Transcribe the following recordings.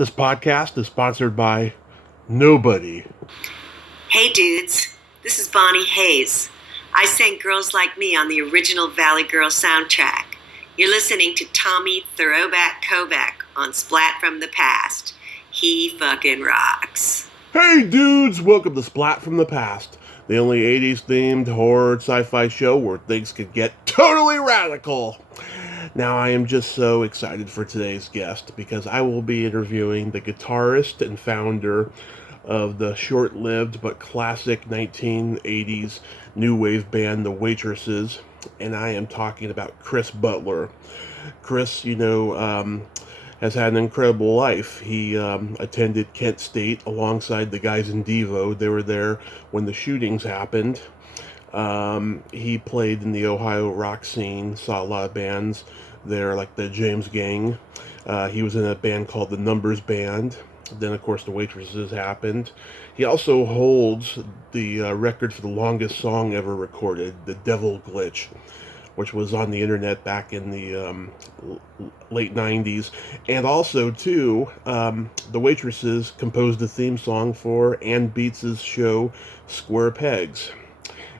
This podcast is sponsored by nobody. Hey dudes, this is Bonnie Hayes. I sang Girls Like Me on the original Valley Girl soundtrack. You're listening to Tommy Throwback Kovac on Splat from the Past. He fucking rocks. Hey dudes, welcome to Splat from the Past, the only 80s themed horror sci-fi show where things could get totally radical. Now I am just so excited for today's guest because I will be interviewing the guitarist and founder of the short-lived but classic 1980s new wave band the Waitresses, and I am talking about Chris Butler. Chris, has had an incredible life. He attended Kent State alongside the guys in Devo. They were there when the shootings happened. He played in the Ohio rock scene, saw a lot of bands there, like the James Gang. He was in a band called the Numbers Band. Then, of course, the Waitresses happened. He also holds the record for the longest song ever recorded, The Devil Glitch, which was on the internet back in the late 90s. And also, too, the Waitresses composed the theme song for Ann Beats' show, Square Pegs.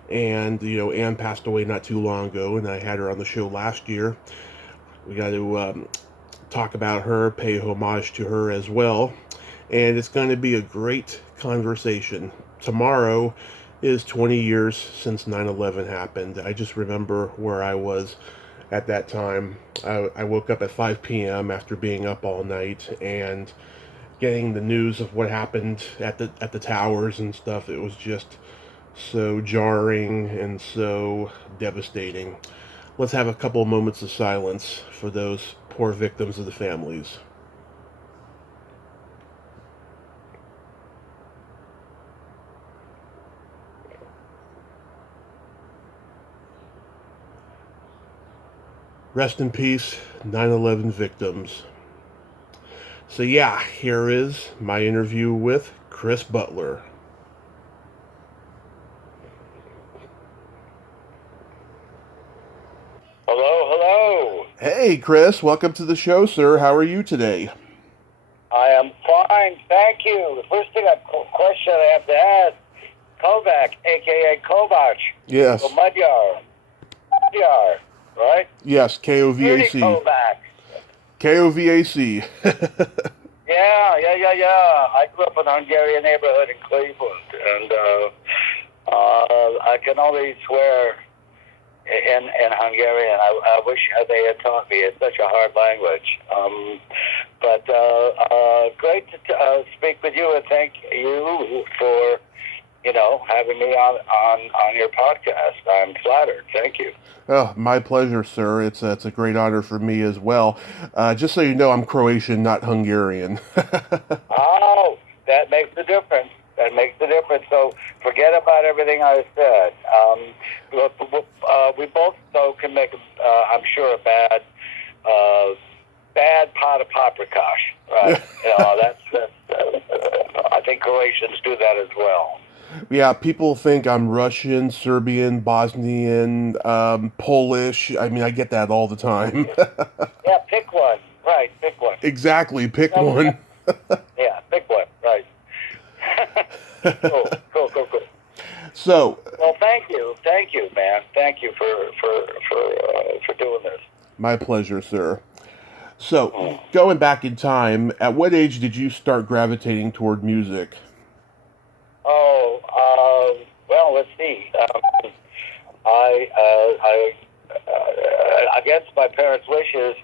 And, Ann passed away not too long ago, and I had her on the show last year. We got to talk about her, pay homage to her as well. And it's going to be a great conversation. Tomorrow is 20 years since 9/11 happened. I just remember where I was at that time. I woke up at 5 p.m. after being up all night and getting the news of what happened at the towers and stuff. It was just so jarring and so devastating. Let's have a couple moments of silence for those poor victims of the families. Rest in peace, 9/11 victims. So yeah, here is my interview with Chris Butler. Hello. Hey Chris, welcome to the show, sir. How are you today? I am fine, thank you. The first question I have to ask, Kovac, a.k.a. Kovac. Yes. Or Magyar, right? Yes, Kovac. Kovac. Kovac. Yeah. I grew up in a Hungarian neighborhood in Cleveland, and I can only swear in Hungarian. I wish they had taught me. It's such a hard language. But great to speak with you, and thank you for having me on your podcast. I'm flattered. Thank you. Oh, my pleasure, sir. It's a great honor for me as well. Just so you know, I'm Croatian, not Hungarian. Oh, that makes a difference. So forget about everything I said. We both, though, can make, I'm sure, a bad pot of paprikash. Right? That's I think Croatians do that as well. Yeah, people think I'm Russian, Serbian, Bosnian, Polish. I mean, I get that all the time. Yeah, pick one. Right, pick one. Exactly, pick one. Yeah, pick one. Right. Cool. So. Well, thank you, man. Thank you for doing this. My pleasure, sir. So, going back in time, at what age did you start gravitating toward music? Well, let's see. Against my parents' wishes,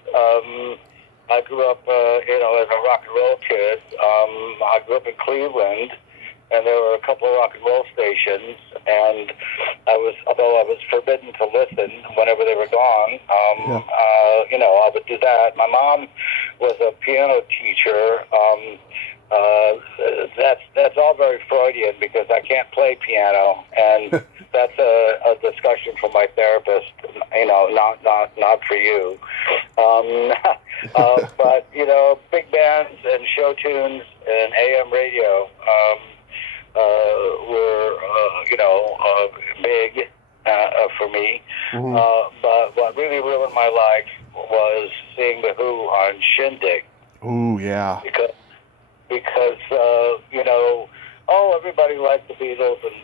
I grew up, as a rock and roll kid. I grew up in Cleveland, and there were a couple of rock and roll stations, and although I was forbidden to listen whenever they were gone, I would do that. My mom was a piano teacher. That's all very Freudian because I can't play piano, and that's a discussion for my therapist. Not for you. But big bands and show tunes and AM radio were big for me. Mm-hmm. But what really ruined my life was seeing the Who on Shindig. Ooh, yeah. because everybody liked the Beatles, and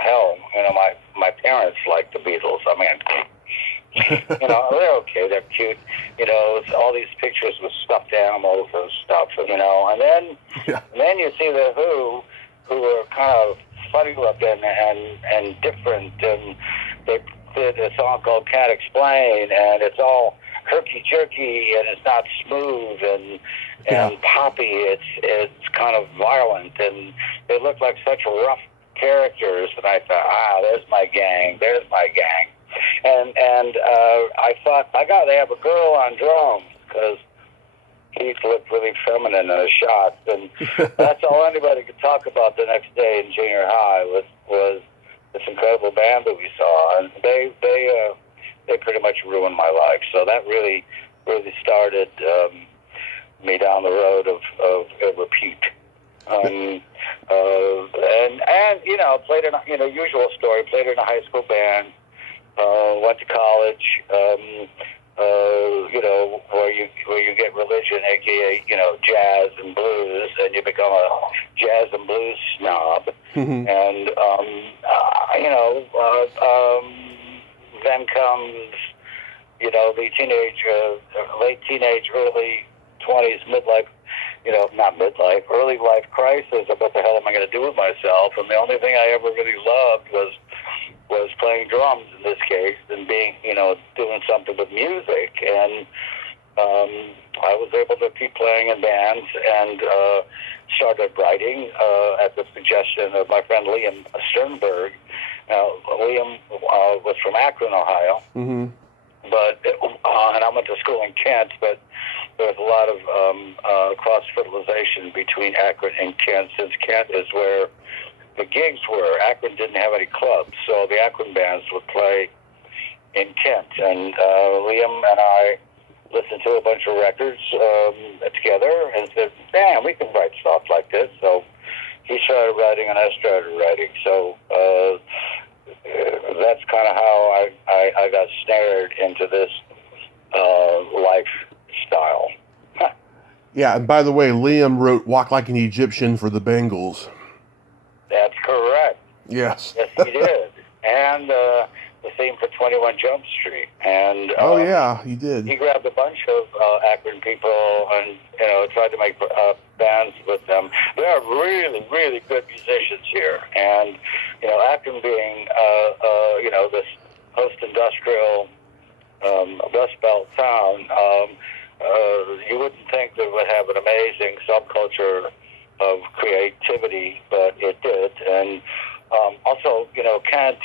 hell, my parents liked the Beatles. I mean, they're okay, they're cute. It's all these pictures with stuffed animals and stuff, and then you see the who are kind of funny looking and different, and they did a song called Can't Explain, and it's all herky-jerky, and it's not smooth and poppy. It's kind of violent, and they look like such rough characters, and I thought, there's my gang, and I thought, I gotta have a girl on drums, because Keith looked really feminine in the shots, and that's all anybody could talk about the next day in junior high was this incredible band that we saw, and they pretty much ruined my life. So that really started me down the road of repute. And played in usual story. Played in a high school band. Went to college. Where you get religion, aka jazz and blues, and you become a jazz and blues snob. Mm-hmm. And then comes the late teenage, early 20s, midlife. Not midlife, early life crisis of what the hell am I going to do with myself? And the only thing I ever really loved was playing drums in this case, and being, doing something with music. And I was able to keep playing in bands and started writing at the suggestion of my friend Liam Sternberg. Now, Liam was from Akron, Ohio. Mm-hmm. And I went to school in Kent, but there was a lot of cross-fertilization between Akron and Kent, since Kent is where the gigs were. Akron didn't have any clubs, so the Akron bands would play in Kent. And Liam and I listened to a bunch of records together and said, "Damn, we can write stuff like this." So he started writing and I started writing. So that's kind of how I got snared into this lifestyle. Yeah, and by the way, Liam wrote Walk Like an Egyptian for the Bengals. That's correct. Yes. Yes, he did. And the theme for 21 Jump Street. And he did. He grabbed a bunch of Akron people and tried to make bands with them. There are really, really good musicians here. And Akron being this post-industrial Rust Belt town, you wouldn't think that it would have an amazing subculture of creativity, but it did. And also, Kent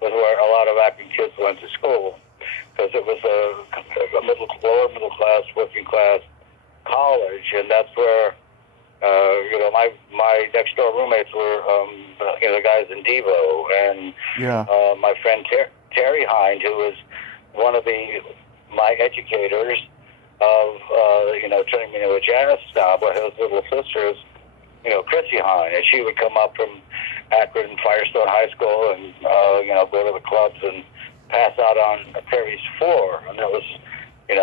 was where a lot of Akron kids went to school, because it was a lower middle class, working class college, and that's where my next door roommates were the guys in Devo, and my friend Terry Hind, who was one of my educators of turning me into a jazz snob, with his little sisters, Chrissy Hind, and she would come up from Akron Firestone High School and go to the clubs and pass out on Terry's floor, and it was he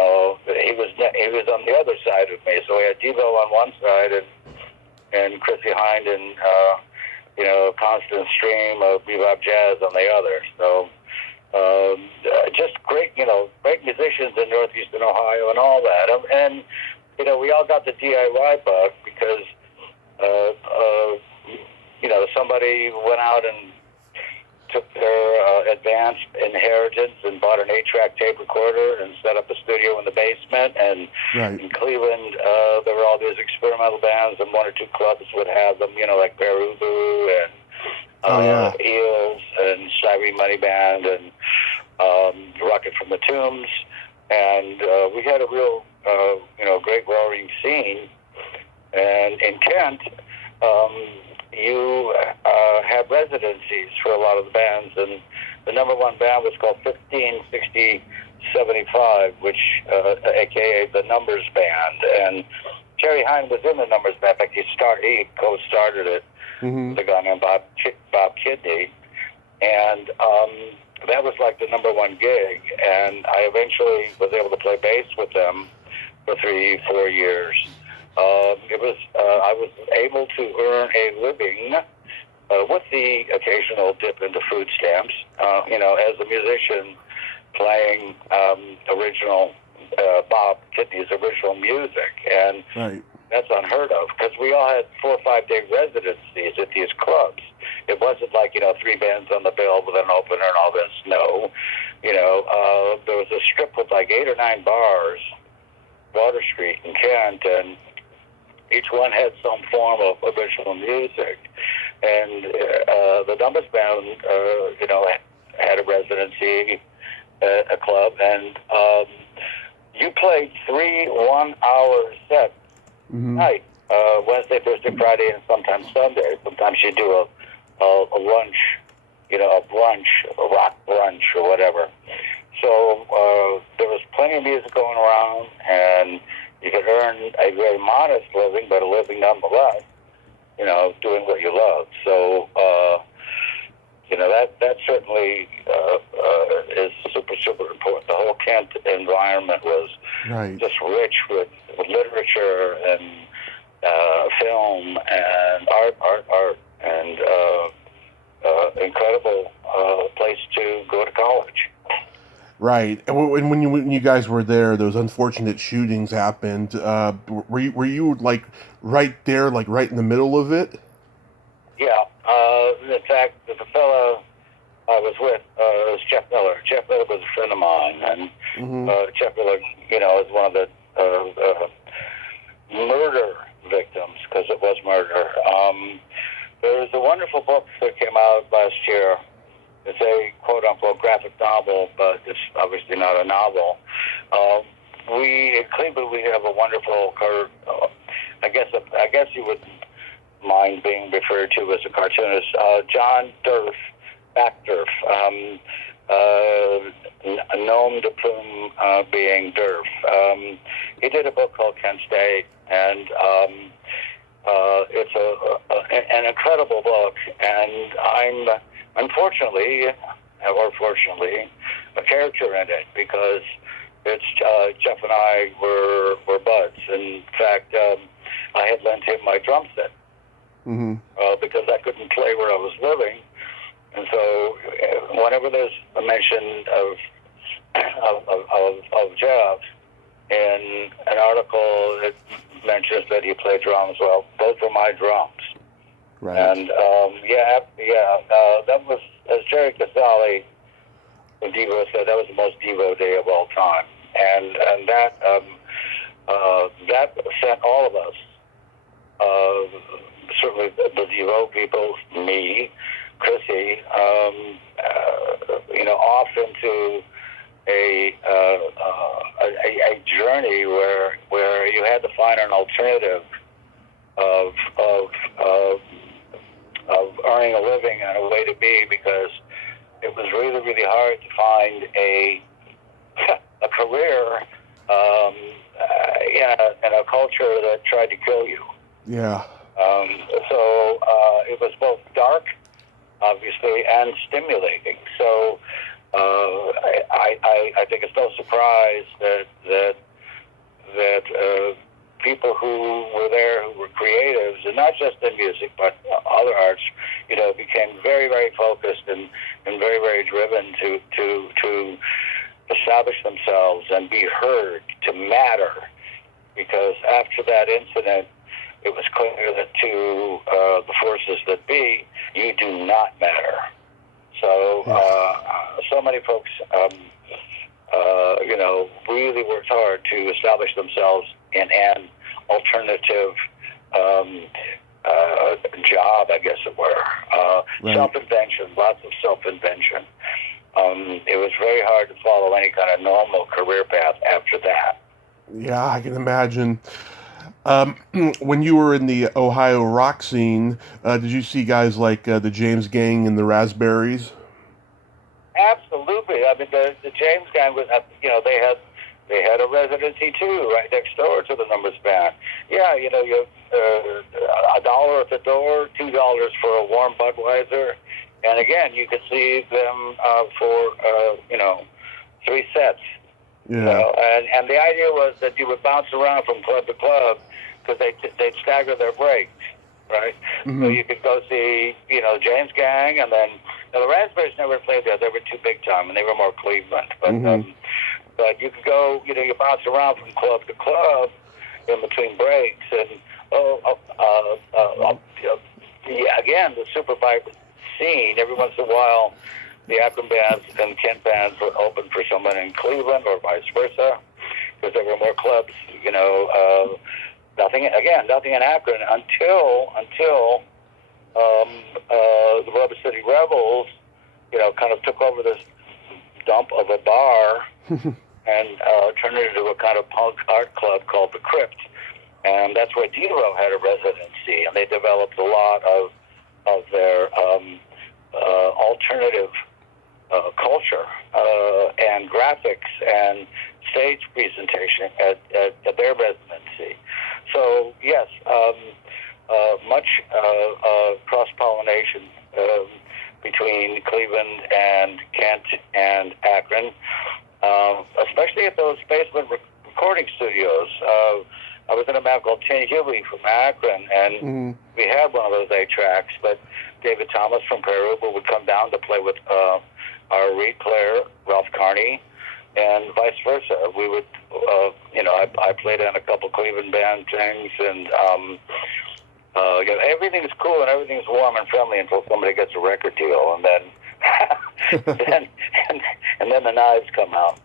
was on the other side of me, so we had Devo on one side and Chrissy Hind and constant stream of bebop jazz on the other. So just great musicians in Northeastern Ohio and all that. And we all got the DIY bug because somebody went out and took their advanced inheritance and bought an 8-track tape recorder and set up a studio in the basement. And in Cleveland, there were all these experimental bands, and 1 or 2 clubs would have them, like Perubu and Eels and Cyrene Money Band and Rocket from the Tombs. And we had a real, great roaring scene. And in Kent, you had residencies for a lot of the bands, and the number one band was called 156075, which, aka the Numbers Band, and Terry Hind was in the Numbers Band. In fact, he co-started it with a guy named Bob Kidney, and that was like the number one gig, and I eventually was able to play bass with them for 3-4 years. I was able to earn a living with the occasional dip into food stamps. As a musician playing original Bob Kidney's original music, and Right. that's unheard of because we all had 4 or 5 day residencies at these clubs. It wasn't like 3 bands on the bill with an opener and all this. No, there was a strip with like 8 or 9 bars, Water Street in Kent, and each one had some form of original music. And the Dumbest Band, had a residency at a club, and you played 3 1-hour sets night, Wednesday, Thursday, Friday, and sometimes Sunday. Sometimes you do a lunch, a brunch, a rock brunch or whatever. So there was plenty of music going around, and you could earn a very modest living, but a living nonetheless, doing what you love. So, that certainly is super, super important. The whole Kent environment was just rich with literature and film and art, and incredible place to go to college. Right. And when you guys were there, those unfortunate shootings happened. Were you like right there, like right in the middle of it? Yeah. In fact, the fellow I was with was Jeff Miller. Jeff Miller was a friend of mine, and Jeff Miller, is one of the murder victims, because it was murder. There was a wonderful book that came out last year. It's a quote-unquote graphic novel, but it's obviously not a novel. In Cleveland, we have a wonderful, I guess you would mind being referred to as a cartoonist, John Durf, nom de plume being Durf. He did a book called Kent State, and it's an incredible book, and I'm unfortunately, or fortunately, a character in it, because it's Jeff and I were buds. In fact, I had lent him my drum set because I couldn't play where I was living, and so whenever there's a mention of Jeff in an article, it mentions that he played drums. Well, those were my drums. Right. And that was, as Jerry Casale from Devo said, that was the most Devo day of all time, and that sent all of us, certainly the Devo people, me, Chrissy, off into a journey where you had to find an alternative of earning a living and a way to be, because it was really, really hard to find a career in a culture that tried to kill you. Yeah. So it was both dark, obviously, and stimulating. So I think it's no surprise that people who were there, who were creatives, and not just in music, but other arts, became very, very focused and very, very driven to establish themselves and be heard, to matter. Because after that incident, it was clear that to the forces that be, you do not matter. So, so many folks, really worked hard to establish themselves in an alternative job, I guess it were. Right. Self-invention, lots of self-invention. It was very hard to follow any kind of normal career path after that. Yeah, I can imagine. When you were in the Ohio rock scene, did you see guys like the James Gang and the Raspberries? Absolutely. I mean, the James Gang was, they had a residency too, right next door to the Numbers Band. Yeah, you $1 at the door, $2 for a warm Budweiser, and again, you could see them for 3 sets. Yeah. And the idea was that you would bounce around from club to club, because they'd stagger their breaks, right? Mm-hmm. So you could go see, James Gang, and then the Raspberries never played there. They were too big time, and they were more Cleveland. But but you could go, you bounce around from club to club in between breaks, and again, the super vibrant scene. Every once in a while, the Akron bands and Kent bands would open for someone in Cleveland or vice versa, because there were more clubs. Nothing in Akron until the Rubber City Rebels, kind of took over this dump of a bar and turned it into a kind of punk art club called the Crypt. And that's where Devo had a residency, and they developed a lot of their alternative culture and graphics and stage presentation at their residency. So yes, much cross-pollination between Cleveland and Kent and Akron, especially at those basement recording studios. I was in a man called Tin Huey from Akron, and we had one of those 8 tracks, but David Thomas from Peru would come down to play with our reed player, Ralph Carney, and vice versa. We would, I played in a couple Cleveland band things, and everything's cool and everything's warm and friendly until somebody gets a record deal, and then and then the knives come out,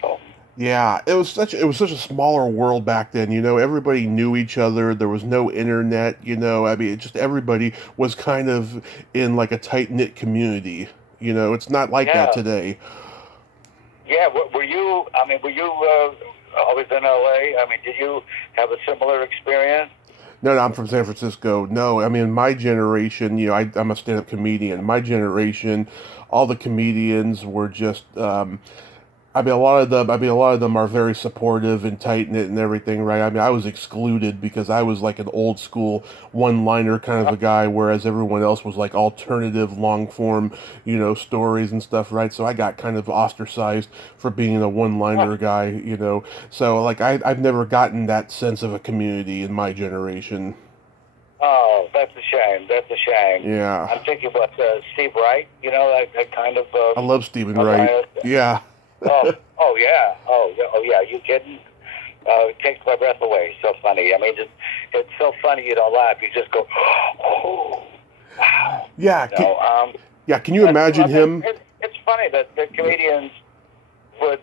So. Yeah, it was such a smaller world back then. Everybody knew each other. There was no internet. Everybody was kind of in like a tight knit community. It's not like that today. Yeah, were you always in LA? Did you have a similar experience? No, I'm from San Francisco. No, my generation, I'm a stand-up comedian. My generation, all the comedians were just, a lot of them are very supportive and tight-knit and everything, right? I was excluded because I was like an old school one-liner kind of a guy, whereas everyone else was like alternative, long-form, stories and stuff, right? So I got kind of ostracized for being a one-liner guy, So like I've never gotten that sense of a community in my generation. Oh, that's a shame. Yeah. I'm thinking about Steve Wright, that kind of... I love Stephen Wright. Yeah. Oh yeah. You kidding? It takes my breath away. So funny. It's so funny you don't laugh. You just go, oh, wow. Yeah. Can you imagine him? It's funny that the comedians would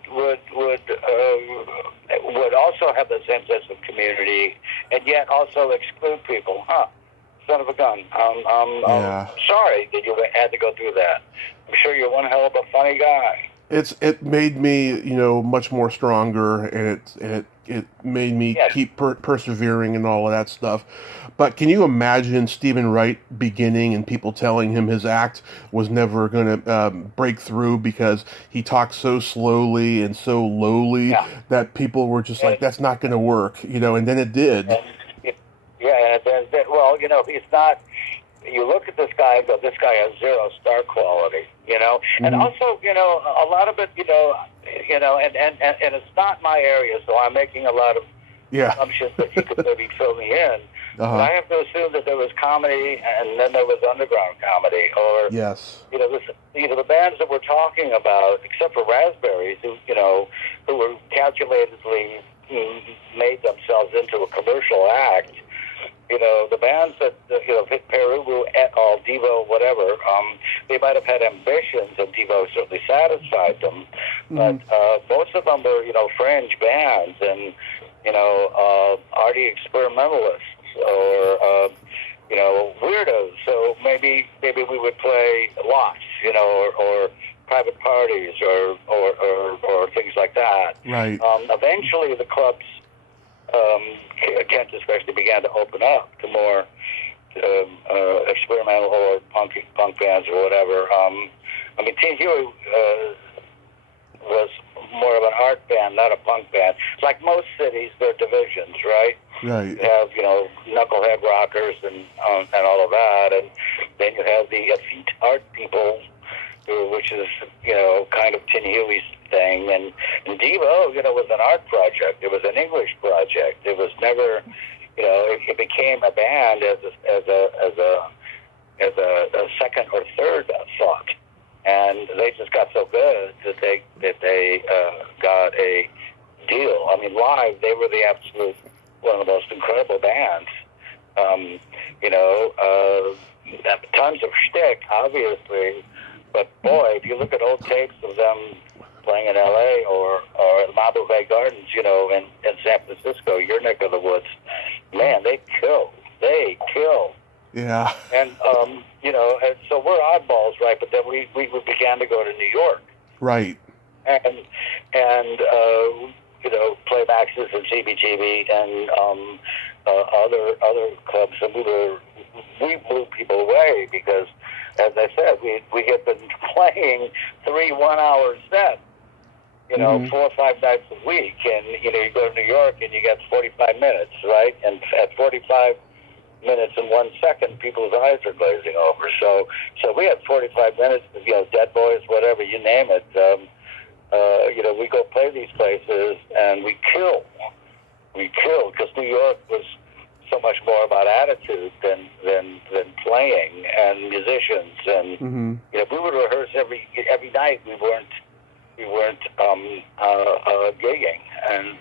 also have the same sense of community, and yet also exclude people. Son of a gun. I'm sorry that you had to go through that. I'm sure you're one hell of a funny guy. It made me, much more stronger, and it made me keep persevering and all of that stuff. But can you imagine Stephen Wright beginning and people telling him his act was never going to break through because he talked so slowly and so lowly that people were just like, that's not going to work, and then it did. Well, he's not... You look at this guy and go, this guy has zero star quality, And also, a lot of it, and it's not my area, so I'm making a lot of assumptions that you could maybe fill me in. But I have to assume that there was comedy and then there was underground comedy, or the bands that we're talking about, except for Raspberries, who were calculatedly made themselves into a commercial act. The bands that, Peru, et al., Devo, whatever, they might have had ambitions, and Devo certainly satisfied them, but most of them were, fringe bands and, arty experimentalists or, weirdos. So maybe we would play lots, or private parties or things like that. Right. Eventually, the clubs, Kent especially, began to open up to more experimental or punk bands or whatever. Tin Huey was more of an art band, not a punk band. Like most cities, they're divisions, right? Right. You have, knucklehead rockers and all of that, and then you have the effete art people, which is, kind of Tin Huey's thing. And Devo, was an art project. It was an English project. It was never, it became a band as a second or third thought, and they just got so good that they got a deal. I mean, live they were the absolute one of the most incredible bands. Tons of shtick, obviously, but boy, if you look at old tapes of them playing in L.A. or at Malibu Bay Gardens, in San Francisco, your neck of the woods, man, they kill. Yeah. And and so we're oddballs, right? But then we began to go to New York, Right. and Playmaxes and CBGB and other clubs, and we blew people away because, as I said, we had been playing 3 1-hour sets, 4 or 5 nights a week, and you go to New York and you get 45 minutes, right? And at 45 minutes and 1 second, people's eyes are glazing over. So we had 45 minutes, Dead Boys, whatever, you name it. We go play these places and we kill because New York was so much more about attitude than playing and musicians, and we would rehearse every night. We weren't gigging, and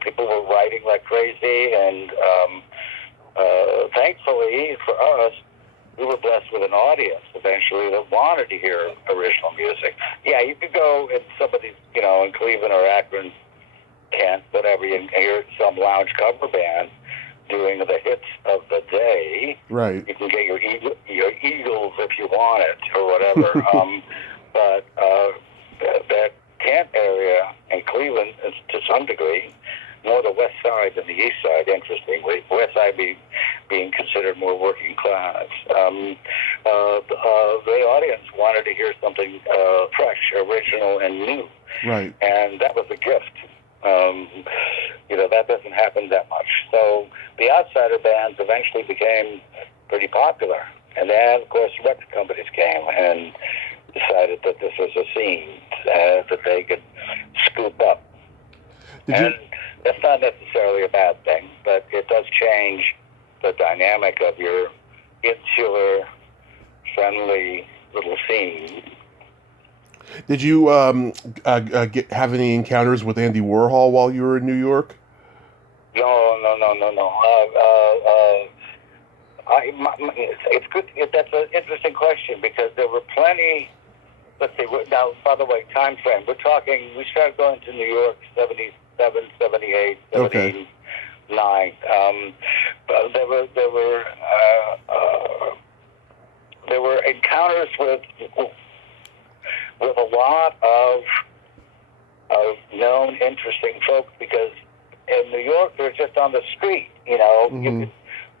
people were writing like crazy, and thankfully for us, we were blessed with an audience eventually that wanted to hear original music. Yeah, you could go in some of these, in Cleveland or Akron, Kent, whatever, you hear some lounge cover band doing the hits of the day. Right. You can get your Eagles if you want it or whatever. But that Kent area and Cleveland, to some degree, more the west side than the east side, interestingly. West side being considered more working class. The audience wanted to hear something fresh, original, and new. Right. And that was a gift. That doesn't happen that much. So the outsider bands eventually became pretty popular. And then, of course, record companies came and decided that this was a scene that they could scoop up. That's not necessarily a bad thing, but it does change the dynamic of your insular, friendly little scene. Did you have any encounters with Andy Warhol while you were in New York? No. It's good. That's an interesting question because there were plenty. Let's see. Now, by the way, time frame. We're talking. We started going to New York 77, 78, 79. Okay. There were encounters with a lot of known, interesting folks because in New York they're just on the street. You could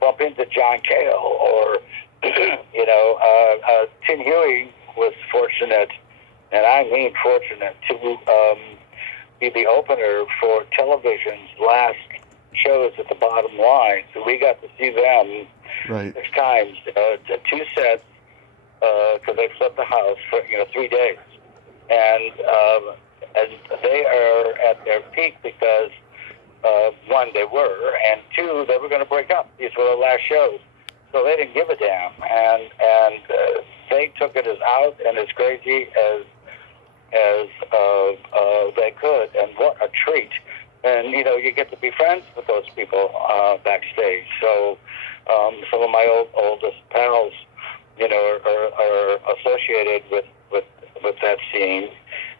bump into John Cale or Tim Huey was fortunate, and I mean fortunate, to be the opener for television's last shows at the Bottom Line. So we got to see them 6 times, 2 sets, because they flipped the house for 3 days, and they are at their peak because 1, they were, and 2, they were going to break up. These were their last shows, so they didn't give a damn, and they took it as out and as crazy as they could, and what a treat. And you get to be friends with those people backstage. So some of my oldest pals, are associated with that scene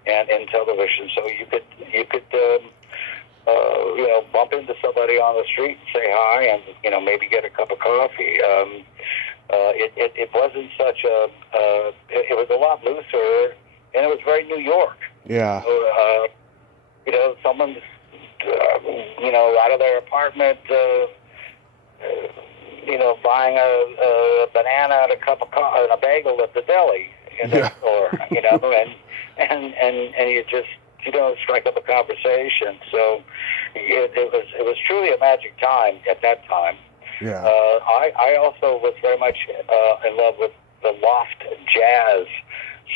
and in television. So you could bump into somebody on the street and say hi, and maybe get a cup of coffee. It wasn't such a. It was a lot looser, and it was very New York. Yeah. Someone's out of their apartment, buying a banana and a cup of coffee and a bagel at the deli in the store, and you just strike up a conversation. So it was truly a magic time at that time. Yeah. I also was very much in love with the loft jazz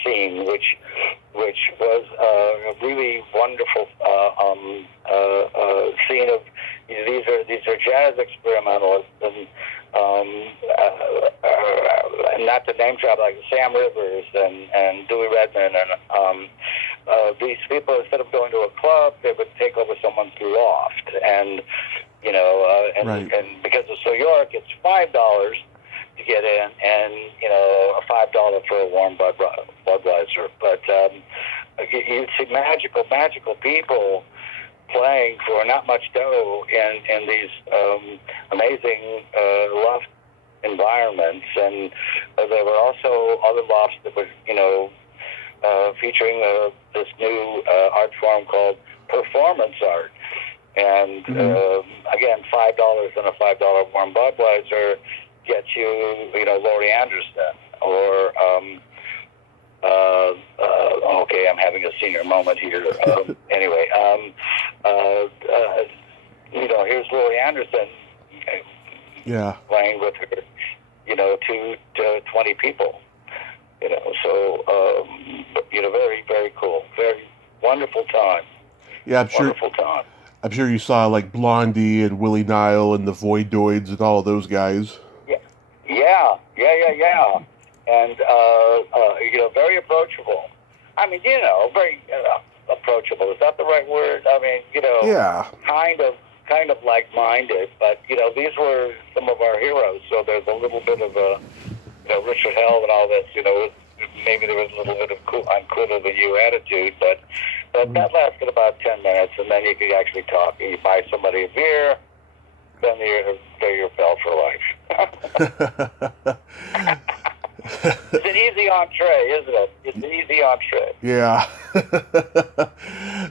scene, which was a really wonderful scene of these are jazz experimentalists, and not to name drop, like Sam Rivers and Dewey Redman, and these people, instead of going to a club, they would take over someone's loft, and Right. and because it's so York, it's $5 to get in, and $5 for a warm Budweiser. But you see magical people playing for not much dough in these amazing loft environments, and there were also other lofts that were featuring this new art form called performance art. And again, $5 and a $5 warm Budweiser gets you, Laurie Anderson, or okay, I'm having a senior moment here. Anyway, here's Laurie Anderson, playing with her, 2 to 20 people. So very, very cool, very wonderful time. Yeah, I'm sure. Wonderful time. I'm sure you saw like Blondie and Willie Nile and the Voidoids and all of those guys. Yeah. And very approachable. I mean, very approachable. Is that the right word? I mean, Yeah. kind of like-minded. But these were some of our heroes. So there's a little bit of a, Richard Hell and all this. Maybe there was a little bit of I'm cooler than you attitude, but that lasted about 10 minutes, and then you could actually talk. You buy somebody a beer, then they're your pal for life. It's an easy entree, isn't it? It's an easy entree. Yeah.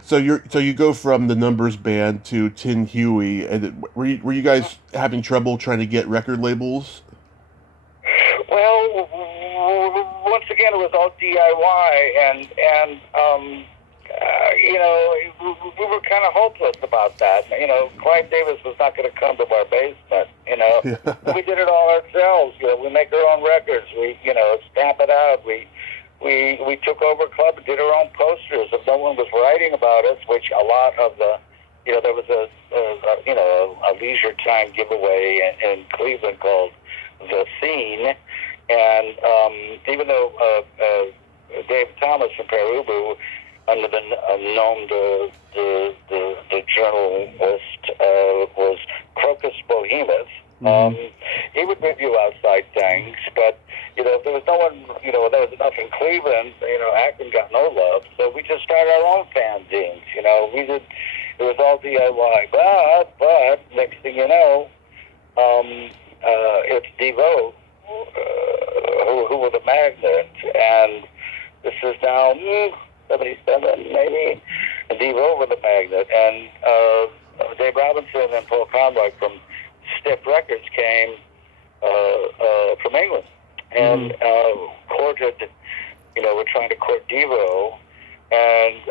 So you go from the Numbers Band to Tin Huey, and were you guys having trouble trying to get record labels? Well, once again, it was all DIY, and we were kind of hopeless about that. Clive Davis was not going to come to our basement. We did it all ourselves. We make our own records. We stamp it out. We took over club and did our own posters. If no one was writing about us, which a lot of the there was a leisure time giveaway in Cleveland called The Scene, and even though Dave Thomas from Perubu, under the known the journalist was Crocus Bohemus. He would review outside things, but if there was no one, there was enough in Cleveland. Akron got no love, so we just started our own fanzines. We did. It was all DIY, but next thing you know, it's Devo who were the magnet, and this is now 77 maybe, and Devo were the magnet, and Dave Robinson and Paul Conroy from Stiff Records came from England, and courted, were trying to court Devo, and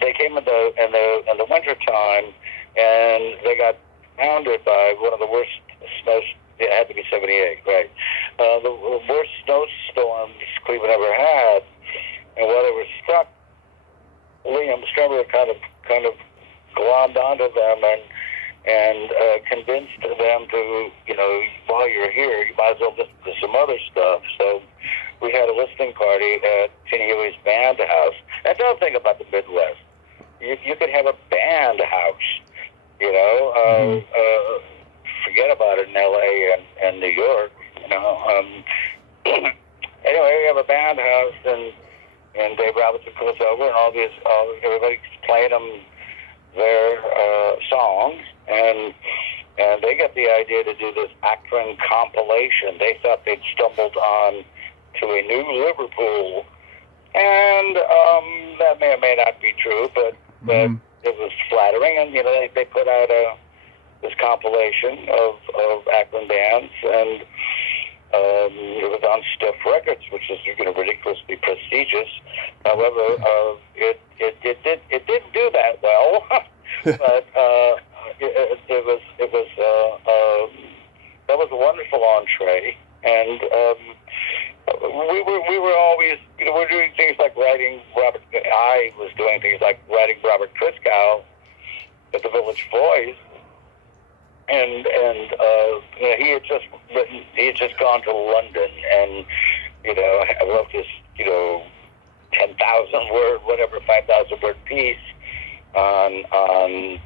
they came in the winter time, and they got pounded by one of the worst snows. It had to be 78, right? The worst snowstorms Cleveland ever had, and while they were stuck, Liam Strummer kind of glommed onto them and convinced them to, while you're here, you might as well listen to some other stuff. So we had a listening party at Tin Huey's band house. And don't think about the Midwest. You could have a band house, forget about it in L.A. and New York, Anyway, we have a band house, and Dave Robinson comes over, and everybody's playing them their songs, and they got the idea to do this Akron compilation. They thought they'd stumbled on to a new Liverpool, and that may or may not be true, but it was flattering, and they put out this compilation of Akron bands, and it was on Stiff Records, which is ridiculously prestigious. However, it didn't do that well, but it was that was a wonderful entree, and we were always we're doing things like writing Robert. I was doing things like writing Robert Christgau at the Village Voice, and he had just gone to London, and I wrote this 10,000 word, whatever, 5,000 word piece on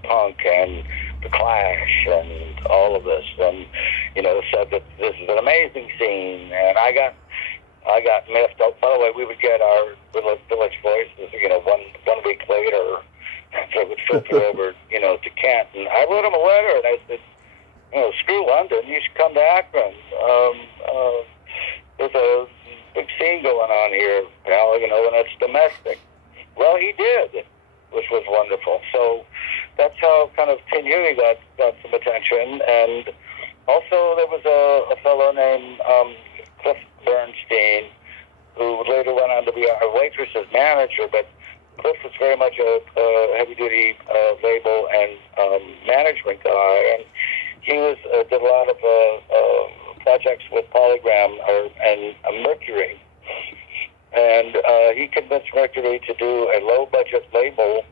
punk and the Clash and all of this, and said that this is an amazing scene, and I got miffed. Oh, by the way, we would get our Village Voices, one week later, so it would filter over, to Kent, and I wrote him a letter, and I said, screw London, you should come to Akron. There's a big scene going on here, pal, and it's domestic. Well, he did, which was wonderful. So that's how kind of Tin Huey got some attention. And also there was a fellow named Cliff Bernstein, who later went on to be our Waitresses manager, but Cliff was very much a heavy-duty label and management guy, and he did a lot of projects with Polygram and Mercury. And he convinced Mercury to do a low-budget label,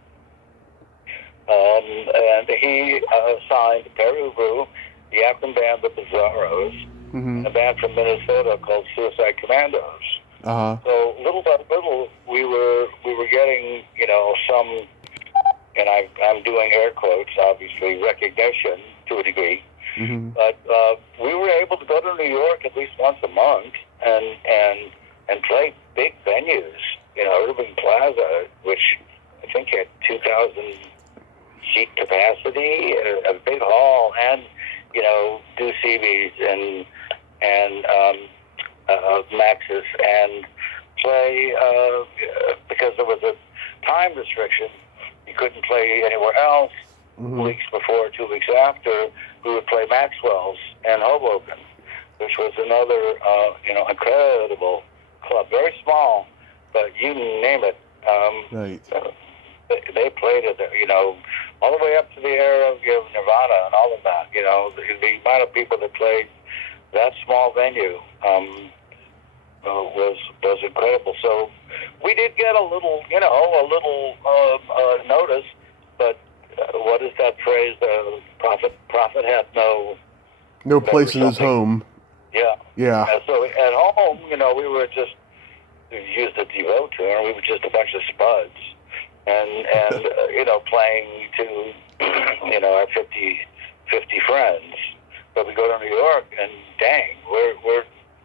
and he signed Peru, the Akron band, the Bizarros, and a band from Minnesota called Suicide Commandos. Uh-huh. So little by little, we were getting, some, and I'm doing air quotes, obviously, recognition to a degree. Mm-hmm. But we were able to go to New York at least once a month and play big venues. Irving Plaza, which I think had 2,000 seat capacity, a big hall, and do CBs and Max's, and play because there was a time restriction. You couldn't play anywhere else. 2 weeks before, 2 weeks after, we would play Maxwell's and Hoboken, which was another, incredible club. Very small, but you name it. Right. They played it, all the way up to the era of Nirvana and all of that. The amount of people that played that small venue was incredible. So we did get a little notice, but what is that phrase? Prophet hath no place in his home. Yeah. Yeah. And so at home, we were just used a Devo tune. We were just a bunch of spuds, and playing to our 50 friends. But we go to New York, and dang,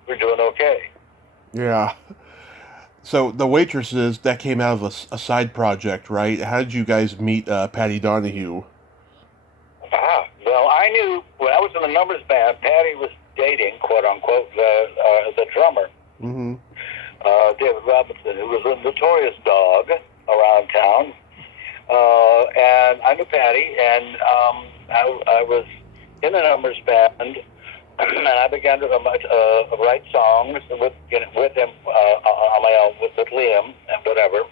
we're doing okay. Yeah. So the Waitresses, that came out of a side project, right? How did you guys meet Patty Donahue? Well, I knew when I was in the Numbers band, Patty was dating, quote unquote, the drummer, David Robinson, who was a notorious dog around town. And I knew Patty, and I was in the Numbers band, and I began to write songs with him on my own, with Liam and whatever.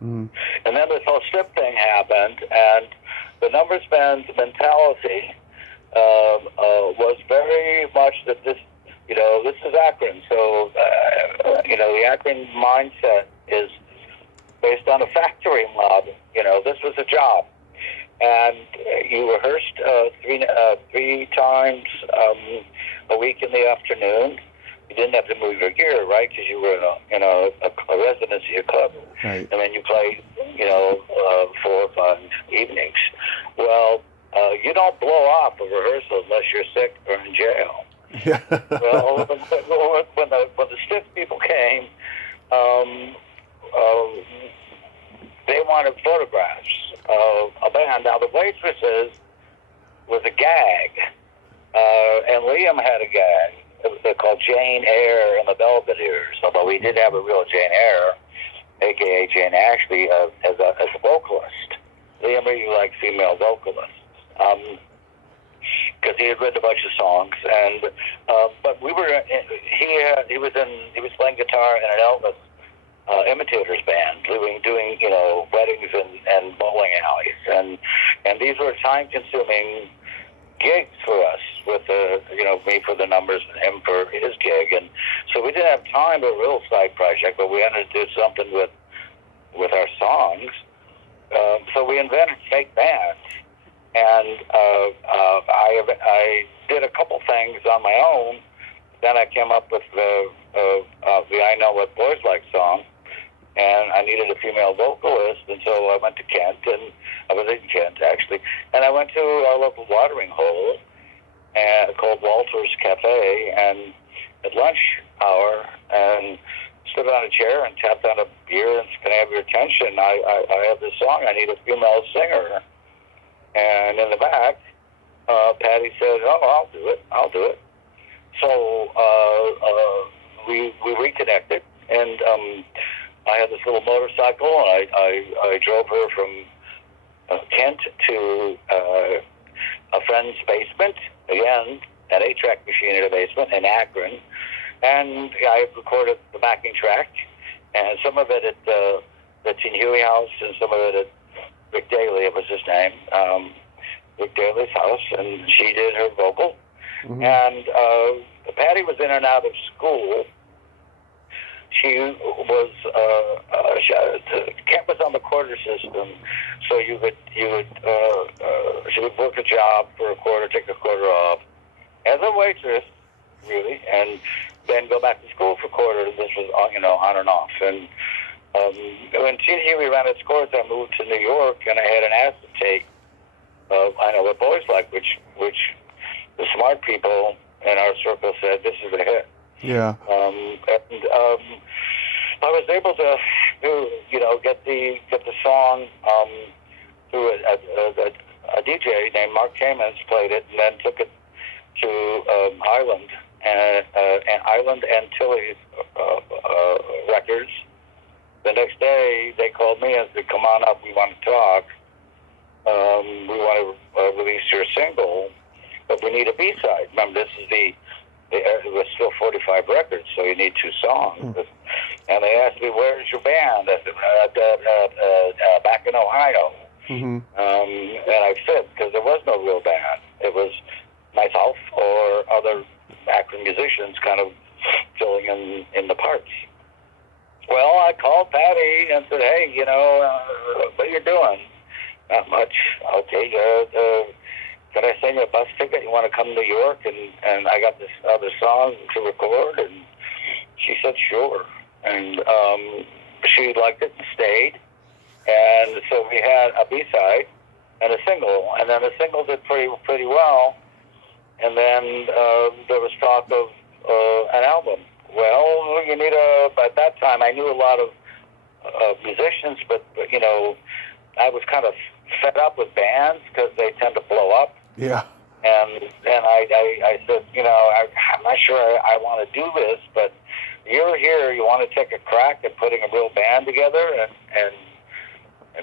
And then this whole strip thing happened, and the Numbers band's mentality was very much that this is Akron. So, the Akron mindset is based on a factory mob. This was a job. And you rehearsed three times a week in the afternoon. You didn't have to move your gear, right? Because you were in a residency, a club. Right. And then you played, 4 or 5 evenings. Well, you don't blow off a rehearsal unless you're sick or in jail. Yeah. Well, when the stiff people came, they wanted photographs of a band. Now, the Waitresses was a gag, and Liam had a gag. They're called Jane Eyre and the Belvederes, although we did have a real Jane Eyre, a.k.a. Jane Ashley, as a vocalist. Liam really liked female vocalists, because he had written a bunch of songs, and but we were he was playing guitar in an Elvis imitators band, doing weddings and bowling alleys, and these were time-consuming gigs for us, with me for the Numbers and him for his gig, and so we didn't have time for a real side project, but we had to do something with our songs. So we invented fake bands, And I did a couple things on my own. Then I came up with the I Know What Boys Like song, and I needed a female vocalist, and so I went to Kent, and I was in Kent, actually, and I went to our local watering hole called Walter's Cafe, and at lunch hour, and stood on a chair and tapped on a beer and said, "Can I have your attention? I have this song. I need a female singer." And in the back, Patty said, "Oh, I'll do it." So we reconnected, and I had this little motorcycle, and I drove her from Kent to a friend's basement, again, an 8-track machine in a basement in Akron, and I recorded the backing track, and some of it at the Teen Huey house, and some of it at Rick Daley, it was his name, Rick Daley's house, and she did her vocal. Mm-hmm. And Patty was in and out of school. She was Kent was on the quarter system, so she would work a job for a quarter, take a quarter off as a waitress, really, and then go back to school for a quarter. This was on and off. And when Teen Huey ran its course, I moved to New York, and I had an acetate of I Know What Boys Like, which the smart people in our circle said, "This is a hit." Yeah. I was able to get the song through a DJ named Mark Kamens played it, and then took it to Island and Tilly's records. The next day, they called me and said, "Come on up, we want to talk. We want to release your single, but we need a B-side." Remember, this is it was still 45 records, so you need 2 songs. Mm. And they asked me, "Where's your band?" I said, "Back in Ohio." Mm-hmm. And I said, because there was no real band. It was myself or other Akron musicians kind of filling in the parts. Well, I called Patty and said, "Hey, what are you doing?" "Not much." "Okay, can I send you a bus ticket? You want to come to New York? And I got this other song to record." And she said, "Sure." And she liked it and stayed. And so we had a B-side and a single. And then the single did pretty well. And then there was talk of an album. Well, you need at that time, I knew a lot of musicians, but I was kind of fed up with bands because they tend to blow up. Yeah. And then I said, I'm not sure I want to do this, but you're here. You want to take a crack at putting a real band together and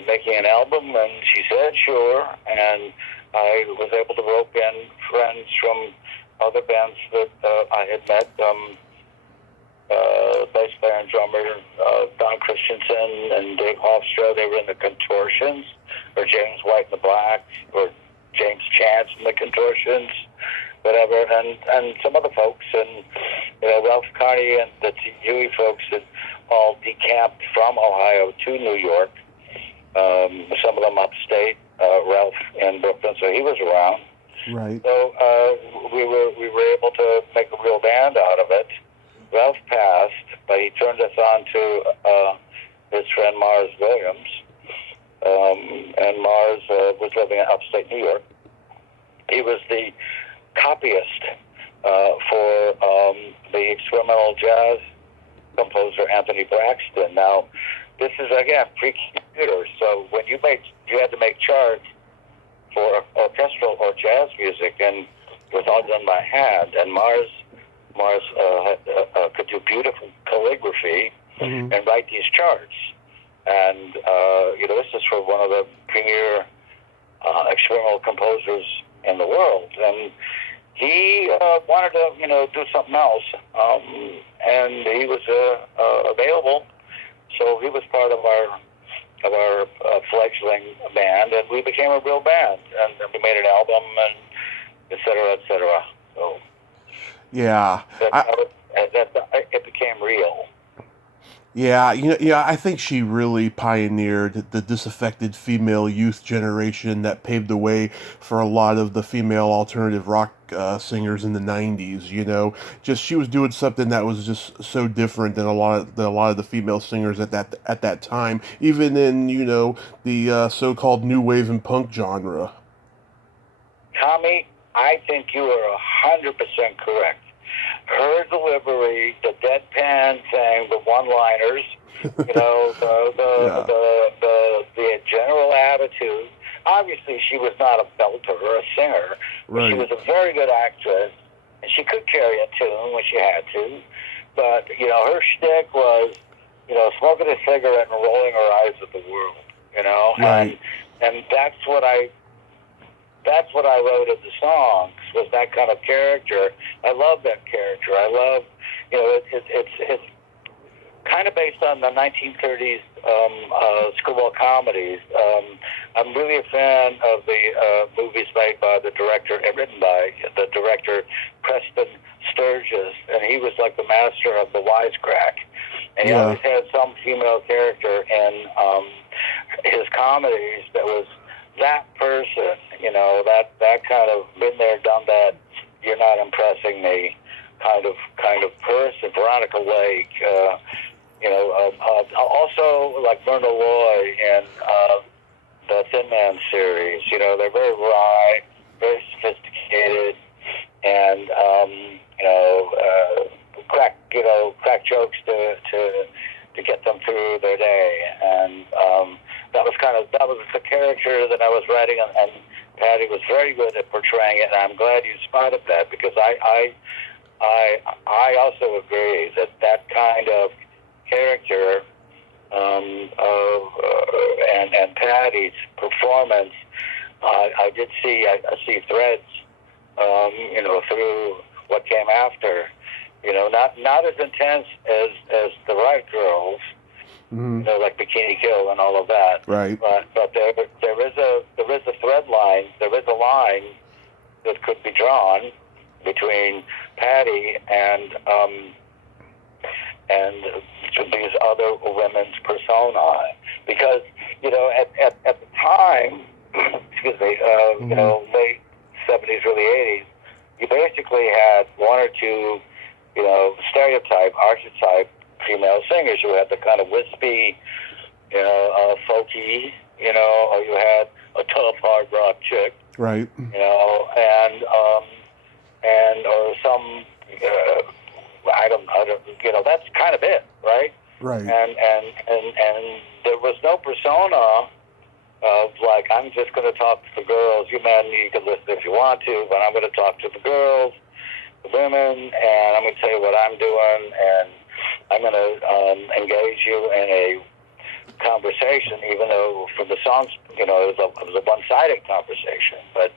making an album? And she said, sure. And I was able to rope in friends from other bands that I had met. Bass player and drummer Don Christensen and Dave Hofstra. They were in the Contortions, or James White and the Blacks, or James Chance and the Contortions, whatever, and some other folks, and Ralph Carney and the Huey folks that all decamped from Ohio to New York. Some of them upstate. Ralph in Brooklyn, so he was around. Right. So we were able to make a real band out of it. Ralph passed, but he turned us on to his friend Mars Williams. And Mars was living in upstate New York. He was the copyist for the experimental jazz composer Anthony Braxton. Now, this is, again, pre-computer, so when you had to make charts for orchestral or jazz music, and it was all done by hand, and Mars could do beautiful calligraphy and write these charts. And, this is for one of the premier experimental composers in the world. And he wanted to, do something else. And he was available. So he was part of our fledgling band, and we became a real band. And then we made an album, and et cetera, et cetera. So yeah, it became real. Yeah, I think she really pioneered the disaffected female youth generation that paved the way for a lot of the female alternative rock singers in the '90s. Just she was doing something that was just so different than a lot of the female singers at that time, even in the so-called new wave and punk genre. Tommy, I think you are 100% correct. Her delivery, the deadpan thing, the one-liners, Yeah, the general attitude. Obviously, she was not a belter or a singer, but she right. was a very good actress, and she could carry a tune when she had to. But her shtick was, smoking a cigarette and rolling her eyes at the world. Right. And that's what I wrote in the songs, was that kind of character. I love that character. I love, it's kind of based on the 1930s screwball comedies. I'm really a fan of the movies made by the director and written by the director Preston Sturges, and he was like the master of the wisecrack. And he Yeah. always had some female character in his comedies that was that person, that kind of been there, done that, you're not impressing me kind of person. Veronica Lake, also like Myrna Loy in the Thin Man series. They're very wry, very sophisticated, and crack jokes to get them through their day. And that was the character that I was writing, and Patty was very good at portraying it. And I'm glad you spotted that, because I also agree that kind of character and Patty's performance, I see threads, through what came after. Not as intense as the Riot Girls, Hmm. like Bikini Kill and all of that. Right. But there is a thread line. There is a line that could be drawn between Patty and these other women's persona, because at the time, excuse me, late '70s, early '80s, you basically had one or two, archetype female singers. You had the kind of wispy, folky, or you had a tough hard rock chick, Right. and or some, I don't, that's kind of it, right? Right. And there was no persona of like, I'm just going to talk to the girls. You men, you can listen if you want to, but I'm going to talk to the girls, the women, and I'm going to tell you what I'm doing, and I'm going to engage you in a conversation, even though from the songs, it was a one-sided conversation, but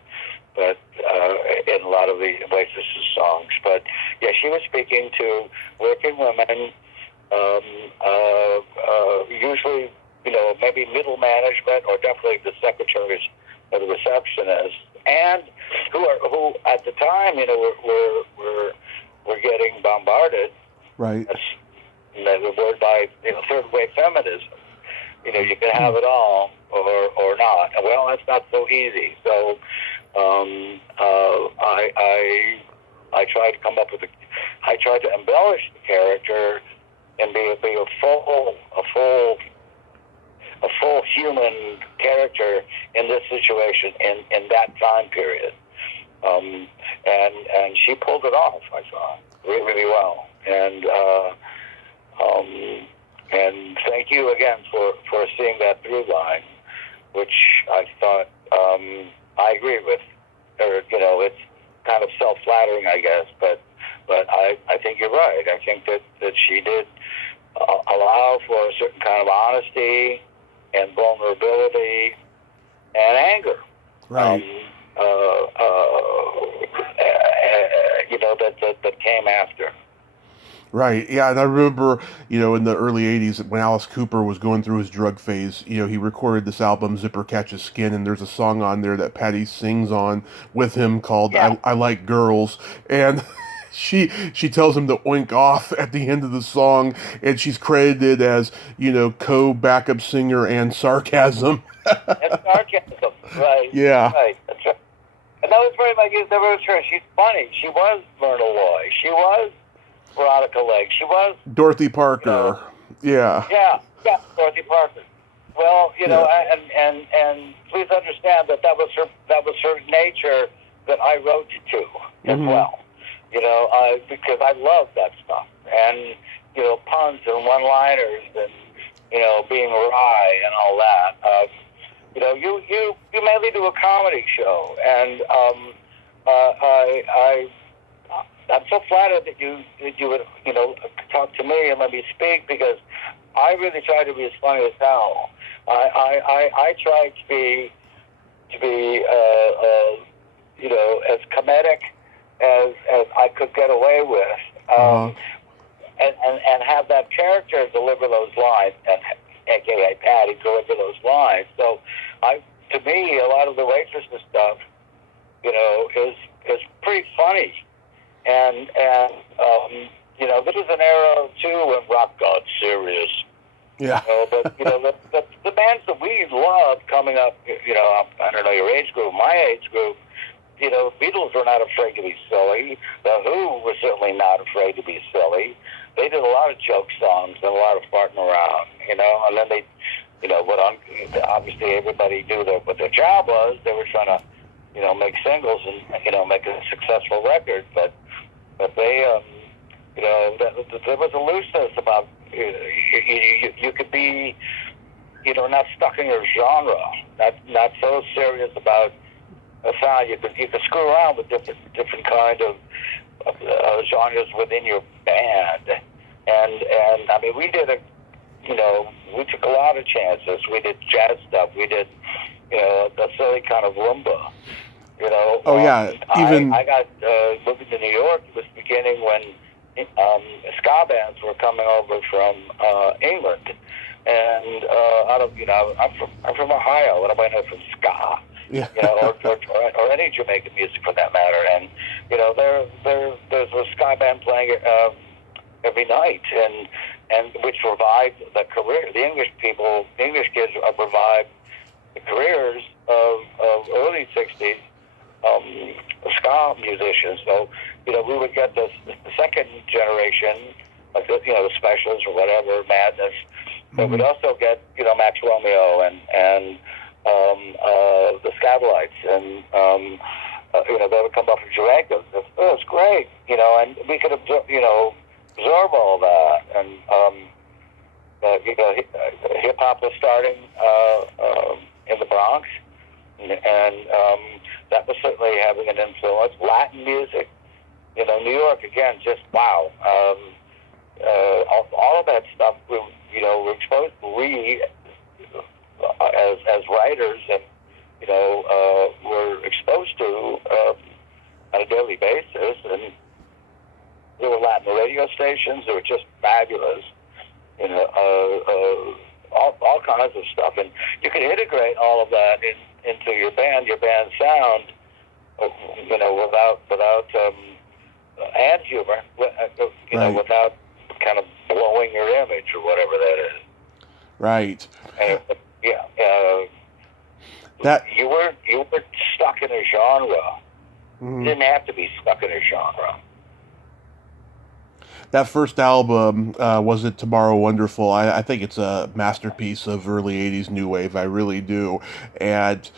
in a lot of the Waitresses songs. But yeah, she was speaking to working women, usually, maybe middle management, or definitely the secretaries or the receptionists, and who at the time, were getting bombarded. Right. That's the word by third wave feminism. You can have it all or not. Well, that's not so easy. So I tried to come up with I tried to embellish the character and be a full human character in this situation in that time period. And she pulled it off, I thought, really, really well. And thank you again for seeing that through line, which I thought I agree with. Or it's kind of self-flattering, I guess, but I think you're right. I think that she did allow for a certain kind of honesty and vulnerability and anger. Right. That came after. Right. Yeah, and I remember, in the early '80s when Alice Cooper was going through his drug phase, he recorded this album, Zipper Catches Skin, and there's a song on there that Patty sings on with him called Yeah. I Like Girls. And she tells him to oink off at the end of the song, and she's credited as, co-backup singer and sarcasm. And sarcasm, right? Yeah. Right. That's right. And that was very much. That was her. She's funny. She was Myrna Loy. She was Veronica Lake. She was Dorothy Parker. Yeah. Yeah, Dorothy Parker. Well, and please understand that was her nature that I wrote to as well. Because I love that stuff, and puns and one-liners, and being wry and all that. You mainly do a comedy show, and I'm so flattered that you would talk to me and let me speak, because I really try to be as funny as hell. I try to be as comedic as I could get away with, and have that character deliver those lines, and aka Patty deliver those lines. So to me, a lot of the Waitresses stuff, is pretty funny. And this was an era too when rock got serious. Yeah. But the bands that we loved coming up, I don't know your age group, my age group, Beatles were not afraid to be silly. The Who were certainly not afraid to be silly. They did a lot of joke songs and a lot of farting around, and then they, obviously everybody knew what their job was. They were trying to, make singles and, make a successful record, but they, there was a looseness about, you could be, not stuck in your genre, not so serious about a sound. You could screw around with different kind of genres within your band, and I mean, we did we took a lot of chances. We did jazz stuff. We did, a silly kind of rumba. I got moving to New York. It was beginning when ska bands were coming over from England, and I'm from Ohio. What do I know from ska? Yeah. Or any Jamaican music for that matter. And there's a ska band playing every night, and which revived the career. The English kids revived the careers of early '60s ska musicians. So we would get the second generation, like the Specials or whatever, Madness. But we'd also get Max Romeo and the Scavalites, and they would come up from Jamaica. It was great, and we could absorb all that, and hip hop was starting in the Bronx, and that was certainly having an influence. Latin music, New York again, just wow. All of that stuff, we're exposed. We as writers, and were exposed to on a daily basis, and there were Latin radio stations that were just fabulous, all kinds of stuff, and you could integrate all of that into your band sound, without and humor, right. Without kind of blowing your image or whatever that is. Right. And, that you were stuck in a genre. Mm-hmm. You didn't have to be stuck in a genre. That first album, Was It Tomorrow Wonderful? I think it's a masterpiece of early 80s new wave. I really do. And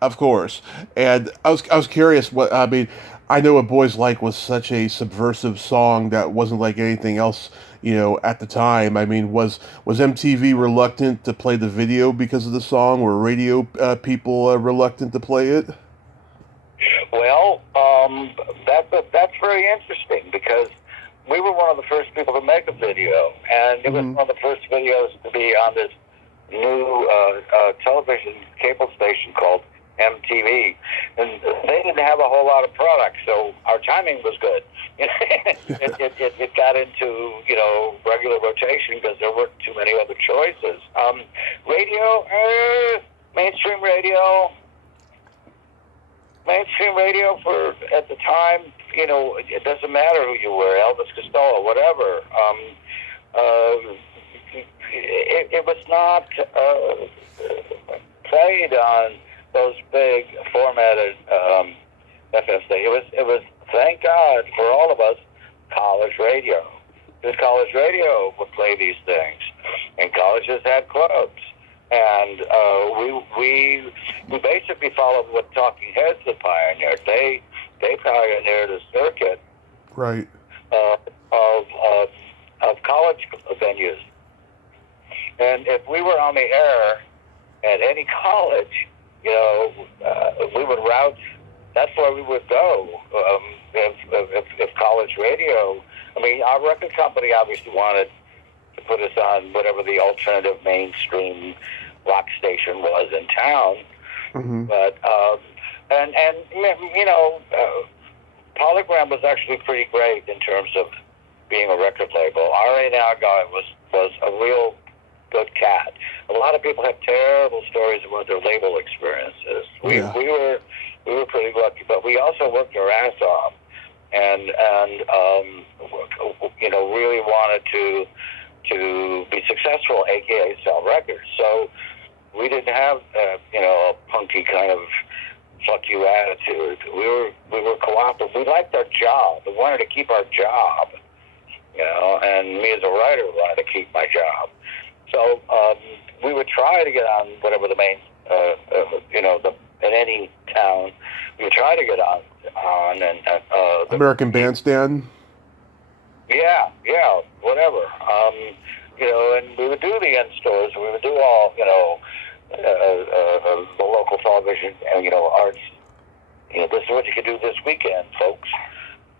of course. And I was curious I know What Boys Like was such a subversive song that wasn't like anything else, at the time. I mean, was MTV reluctant to play the video because of the song? Were radio people reluctant to play it? Well, that's very interesting, because we were one of the first people to make a video, and it was one of the first videos to be on this new television cable station called MTV, and they didn't have a whole lot of products, so our timing was good. It got into regular rotation because there weren't too many other choices. Radio, mainstream radio, mainstream radio at the time, it doesn't matter who you were, Elvis Costello, whatever. It was not played on those big formatted FM stations. It was, thank God for all of us, college radio. Because college radio would play these things, and colleges had clubs, and we basically followed what Talking Heads had pioneered. They pioneered a circuit, Right. Of college venues, and if we were on the air at any college, we would route. That's where we would go. If college radio, I mean, our record company obviously wanted to put us on whatever the alternative mainstream rock station was in town. Mm-hmm. But Polygram was actually pretty great in terms of being a record label. R.A. Nagai was a real good cat. A lot of people have terrible stories about their label experiences. We were pretty lucky, but we also worked our ass off, and really wanted to be successful, aka sell records. So we didn't have a punky kind of fuck you attitude. We were cooperative. We liked our job. We wanted to keep our job, and me as a writer wanted to keep my job. So we would try to get on whatever the main, in any town, we would try to get on and American Bandstand. Yeah, whatever. And we would do the end stores. We would do all, the local television and arts. This is what you could do this weekend, folks.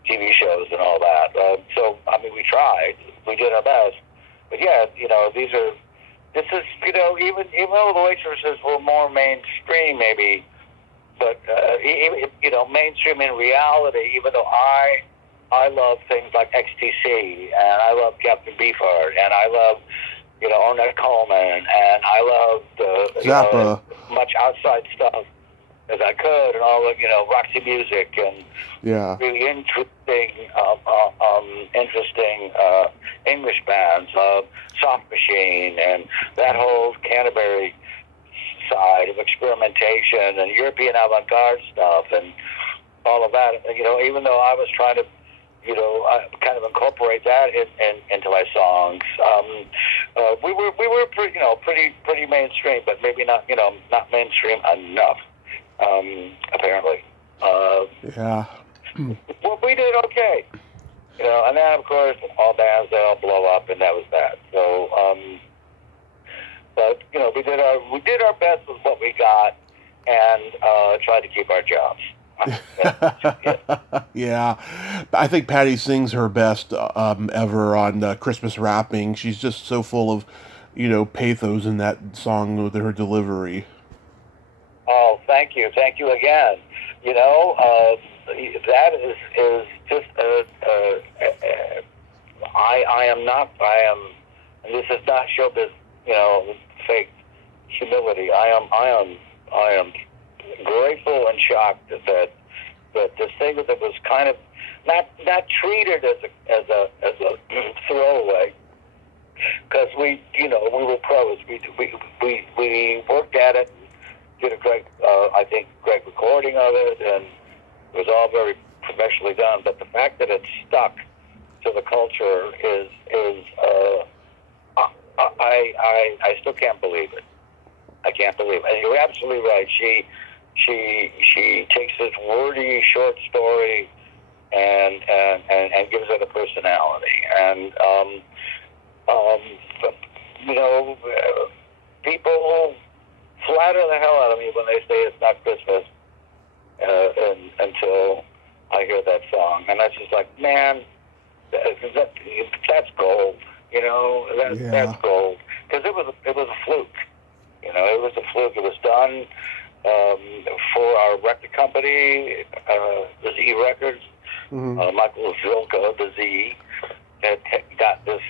TV shows and all that. So I mean, we tried. We did our best. But yeah, this is even though the Waitresses were more mainstream, maybe, but mainstream in reality. Even though I love things like XTC, and I love Captain Beefheart, and I love Ornette Coleman, and I love Zappa. As much outside stuff as I could, and all of Roxy Music and really interesting English bands, Soft Machine, and that whole Canterbury side of experimentation and European avant-garde stuff and all of that. Even though I was trying to kind of incorporate that into my songs. We were pretty mainstream, but maybe not not mainstream enough. Apparently. Yeah. Well, we did okay. And then of course all bands, they all blow up, and that was that. So, but we did our best with what we got, and tried to keep our jobs. Yeah, I think Patty sings her best ever on Christmas Wrapping. She's just so full of, pathos in that song with her delivery. Oh, thank you again. That is just I am, and this is not showbiz, fake humility. I am grateful and shocked that this thing that was kind of not treated as a throwaway, because we were pros. We worked at it, did a great recording of it, and it was all very professionally done. But the fact that it stuck to the culture is I still can't believe it. I can't believe it. And you're absolutely right. She takes this wordy short story and gives it a personality. And people flatter the hell out of me when they say it's not Christmas until I hear that song, and that's just like, man, that's gold. That's gold, because it was a fluke. It was a fluke. It was done for our record company, the Z Records. Mm-hmm. Michael Zilka, the Z, had got this,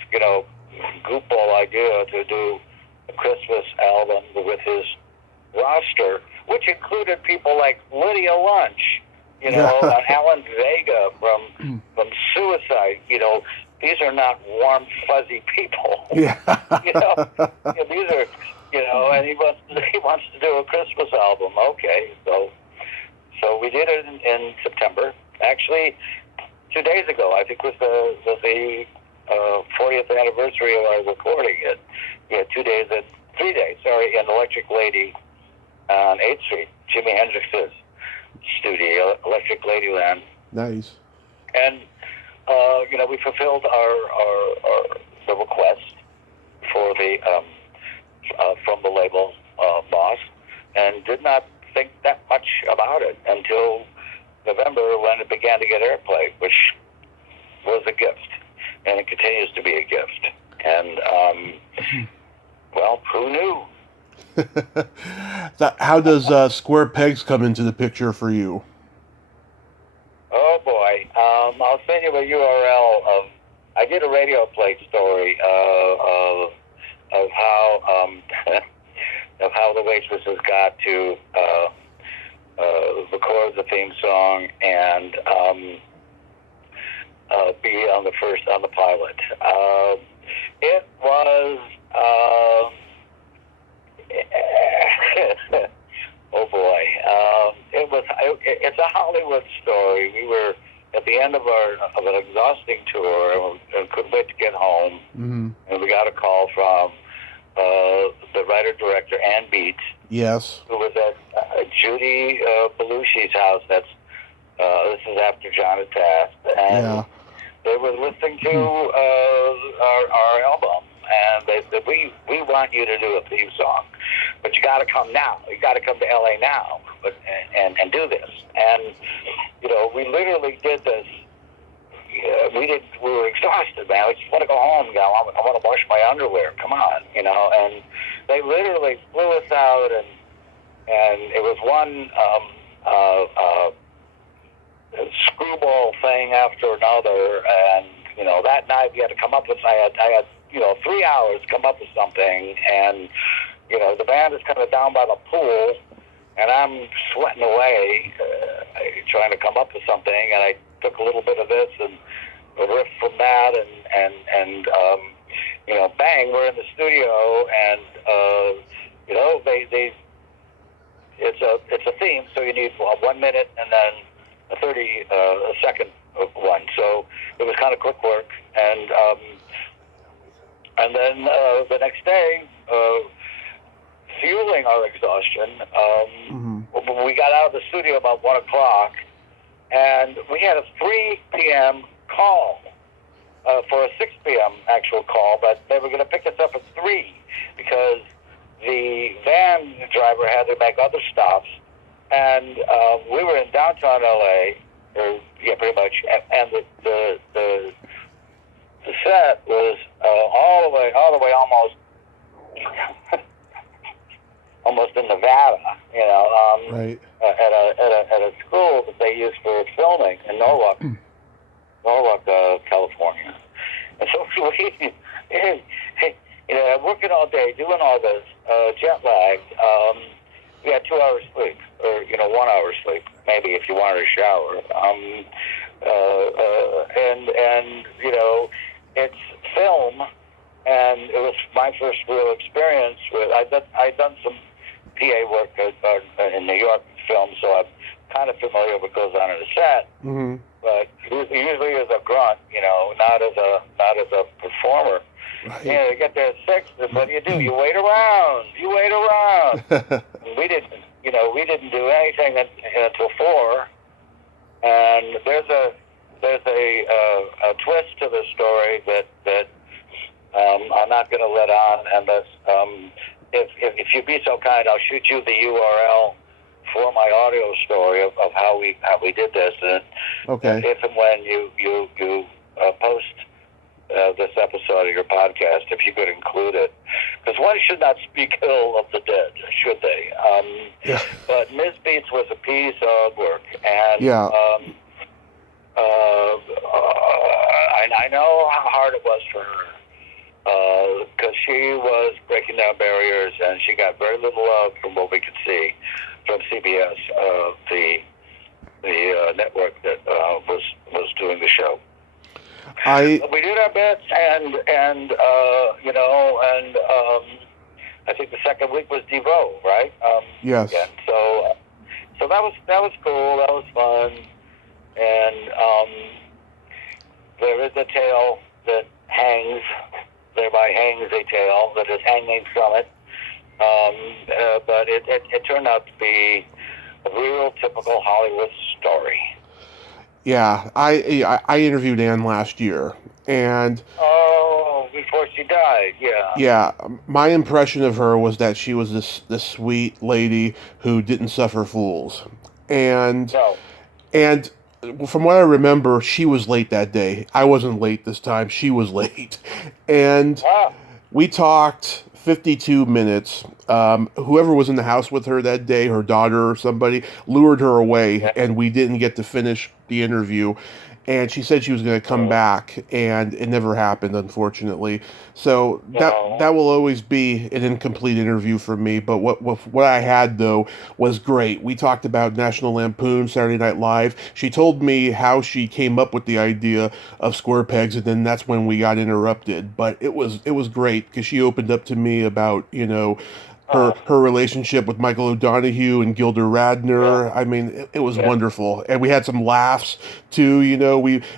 goofball idea to do a Christmas album with his roster, which included people like Lydia Lunch, and Alan Vega from Suicide. These are not warm, fuzzy people. Yeah. These are, and he wants to do a Christmas album. Okay, so we did it in September. Actually, 2 days ago, I think was the 40th anniversary of our recording it. We had 3 days, in Electric Lady on 8th Street, Jimi Hendrix's studio, Electric Ladyland. Nice. And we fulfilled the request for the from the label boss, and did not think that much about it until November, when it began to get airplay, which was a gift, and it continues to be a gift. And well, who knew? How does Square Pegs come into the picture for you? Oh boy, I'll send you a URL of. I did a radio play story of how of how the Waitresses got to record the theme song and be on the pilot. It was. Oh boy, it's a Hollywood story. We were at the end of an exhausting tour and couldn't wait to get home. Mm-hmm. And we got a call from the writer-director Ann Beat. Yes. Who was at Judy Belushi's house. This is after John had passed. And they were listening to our album. And they said, we want you to do a theme song, but you got to come now. You got to come to LA now, and do this. And we literally did this. We were exhausted, man. We just want to go home. I want to wash my underwear. Come on, And they literally flew us out, and it was one screwball thing after another. And that night we had to come up with. I had 3 hours to come up with something, and the band is kind of down by the pool, and I'm sweating away trying to come up with something, and I took a little bit of this and a riff from that, and bang, we're in the studio, and it's a theme, so you need 1 minute and then a 30-second one, so it was kind of quick work, and then the next day, fueling our exhaustion, we got out of the studio about 1 o'clock, and we had a 3 p.m. call for a 6 p.m. actual call, but they were going to pick us up at 3 because the van driver had to make other stops, and we were in downtown LA, pretty much, and the set was all the way almost in Nevada, right. At a school that they use for filming in Norwalk, California. And so working all day, doing all this, jet lagged. We had 2 hours sleep, or 1 hour sleep, maybe if you wanted a shower. And it's film, and it was my first real experience with. I'd done some PA work in New York film, so I'm kind of familiar with what goes on in a set. Mm-hmm. But usually as a grunt, not as a performer. Right. You get there at 6, and what do? You wait around. We didn't do anything until 4. And there's a twist to the story that I'm not going to let on unless if you'd be so kind, I'll shoot you the URL for my audio story of how we did this, and okay. If and when you post this episode of your podcast, if you could include it, because one should not speak ill of the dead, should they? But Ms. Beats was a piece of work, and I know how hard it was for her, because she was breaking down barriers, and she got very little love from what we could see. CBS, the network that was doing the show. We did our best, and I think the second week was Devo, right? Yes. And so that was cool. That was fun, and there is a tale that hangs. Thereby hangs a tale that is hanging from it. But it turned out to be a real typical Hollywood story. Yeah, I interviewed Anne last year, and before she died, yeah. Yeah, my impression of her was that she was this sweet lady who didn't suffer fools, and No. and from what I remember, she was late that day. I wasn't late this time. She was late, and we talked 52 minutes. Whoever was in the house with her that day, her daughter or somebody, lured her away, and we didn't get to finish the interview. And she said she was going to come back, and it never happened, unfortunately. So that will always be an incomplete interview for me. But what I had, though, was great. We talked about National Lampoon, Saturday Night Live. She told me how she came up with the idea of Square Pegs, and then that's when we got interrupted. But it was great because she opened up to me about, her relationship with Michael O'Donoghue and Gilda Radner. Yeah. I mean, it was wonderful. And we had some laughs, too.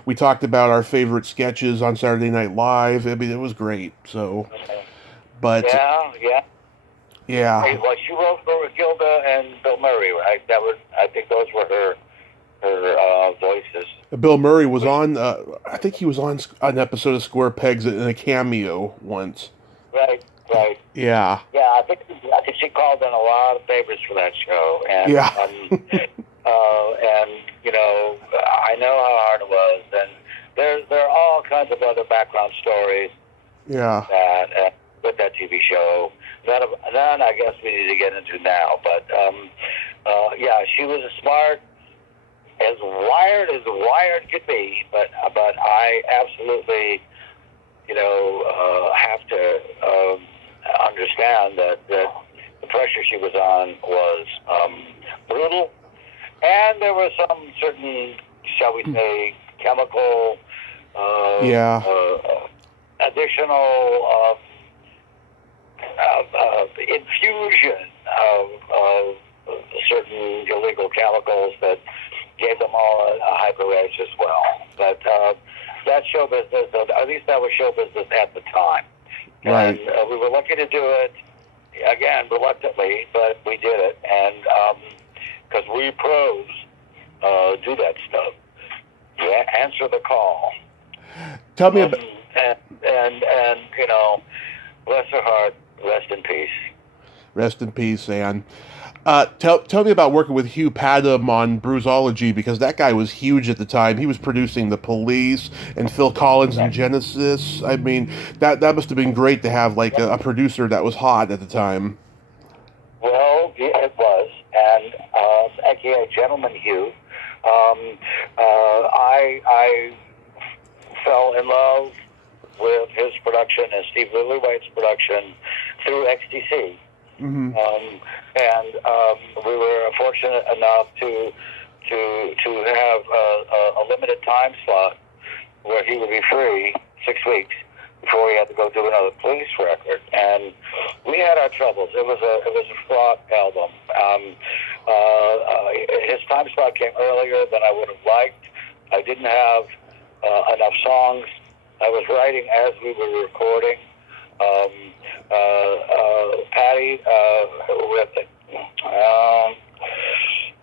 We talked about our favorite sketches on Saturday Night Live. I mean, it was great. So, but... Yeah. Hey, well, she wrote for Gilda and Bill Murray, right? I think those were her voices. Bill Murray was on, I think he was on an episode of Square Pegs in a cameo once. Right. Yeah. Yeah, I think she called in a lot of favors for that show, and I know how hard it was, and there are all kinds of other background stories. Yeah. That with that TV show, none I guess we need to get into now, but she was as smart, as wired could be, but I absolutely, have to understand that the pressure she was on was brutal, and there was some certain, shall we say, chemical, additional infusion of certain illegal chemicals that gave them all a hyper edge as well. But that's show business, at least that was show business at the time. Right. And we were lucky to do it, again, reluctantly, but we did it. And because we pros do that stuff. You answer the call. Tell me about... And bless her heart, rest in peace. Rest in peace, Anne. Tell me about working with Hugh Padam on Bruisology, because that guy was huge at the time. He was producing The Police and Phil Collins and Genesis. I mean, that must have been great to have like a producer that was hot at the time. Well, it was, and aka Gentleman Hugh. I fell in love with his production and Steve Lillywhite's production through XTC. Mm-hmm. And we were fortunate enough to have a limited time slot where he would be free 6 weeks before he had to go do another Police record. And we had our troubles. It was a fraught album. His time slot came earlier than I would have liked. I didn't have enough songs. I was writing as we were recording. Patty, with it.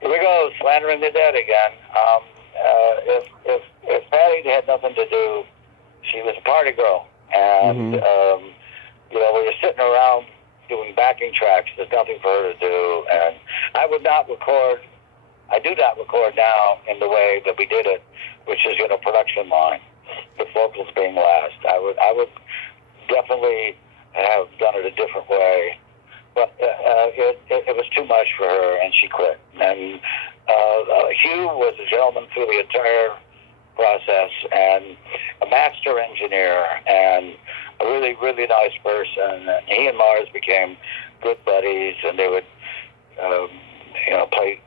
Here we go, slandering the dead again. If Patty had nothing to do, she was a party girl, and we were sitting around doing backing tracks. There's nothing for her to do, and I do not record now in the way that we did it, which is production line, with vocals being last. I would definitely have done it a different way, but it was too much for her, and she quit. And Hugh was a gentleman through the entire process, and a master engineer, and a really, really nice person. And he and Mars became good buddies, and they would play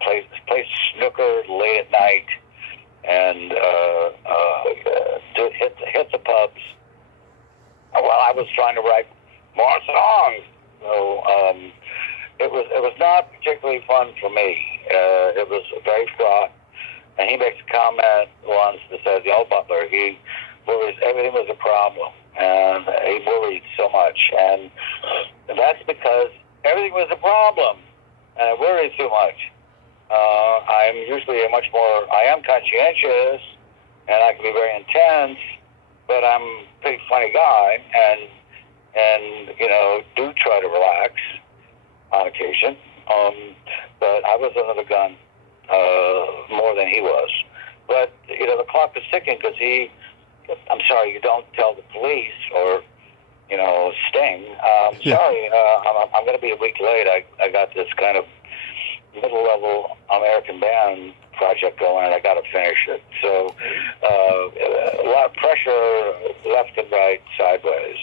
snooker late at night, and hit the pubs. Well, I was trying to write more songs, so it was not particularly fun for me. It was very fraught. And he makes a comment once that says, Butler, he worries everything was a problem, and he worried so much, and that's because everything was a problem, and I worried too much. I'm usually I am conscientious, and I can be very intense, but I'm a pretty funny guy, and do try to relax on occasion. But I was under the gun more than he was. But, the clock was ticking because I'm sorry, you don't tell the police or, Sting. Sorry, I'm going to be a week late. I got this kind of middle-level American band project going, and I got to finish it. So a lot of pressure left and right, sideways.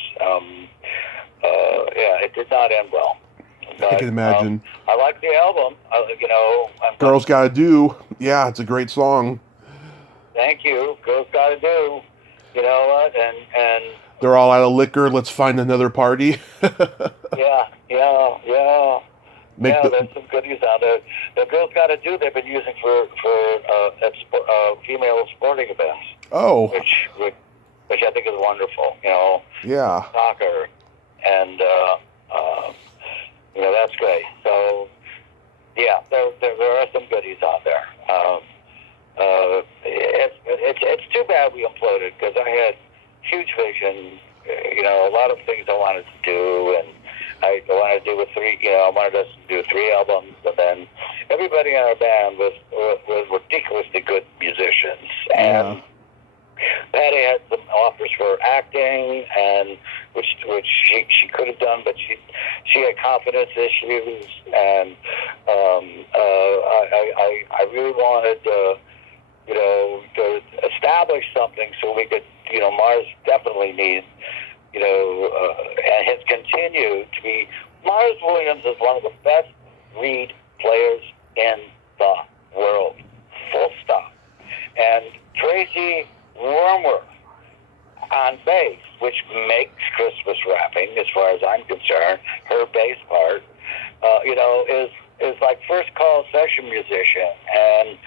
It did not end well. But, I can imagine. I like the album. Girls Gotta Do. Yeah, it's a great song. Thank you. Girls Gotta Do. You know what? And they're all out of liquor. Let's find another party. Yeah. There's some goodies out there. The Girls Gotta Do, they've been using for female sporting events. Oh. Which I think is wonderful. Yeah. Soccer, and that's great. So, yeah, there are some goodies out there. It's too bad we imploded because I had huge vision. A lot of things I wanted to do, and I wanted to do I wanted us to do 3 albums, and then everybody in our band was ridiculously good musicians, and Patty had some offers for acting, and which she could have done, but she had confidence issues, and I really wanted to establish something so we could, Mars definitely needs, and has continued to be. Mars Williams is one of the best reed players in the world, full stop. And Tracy Wormworth on bass, which makes Christmas rapping, as far as I'm concerned, her bass part, is like first call session musician, and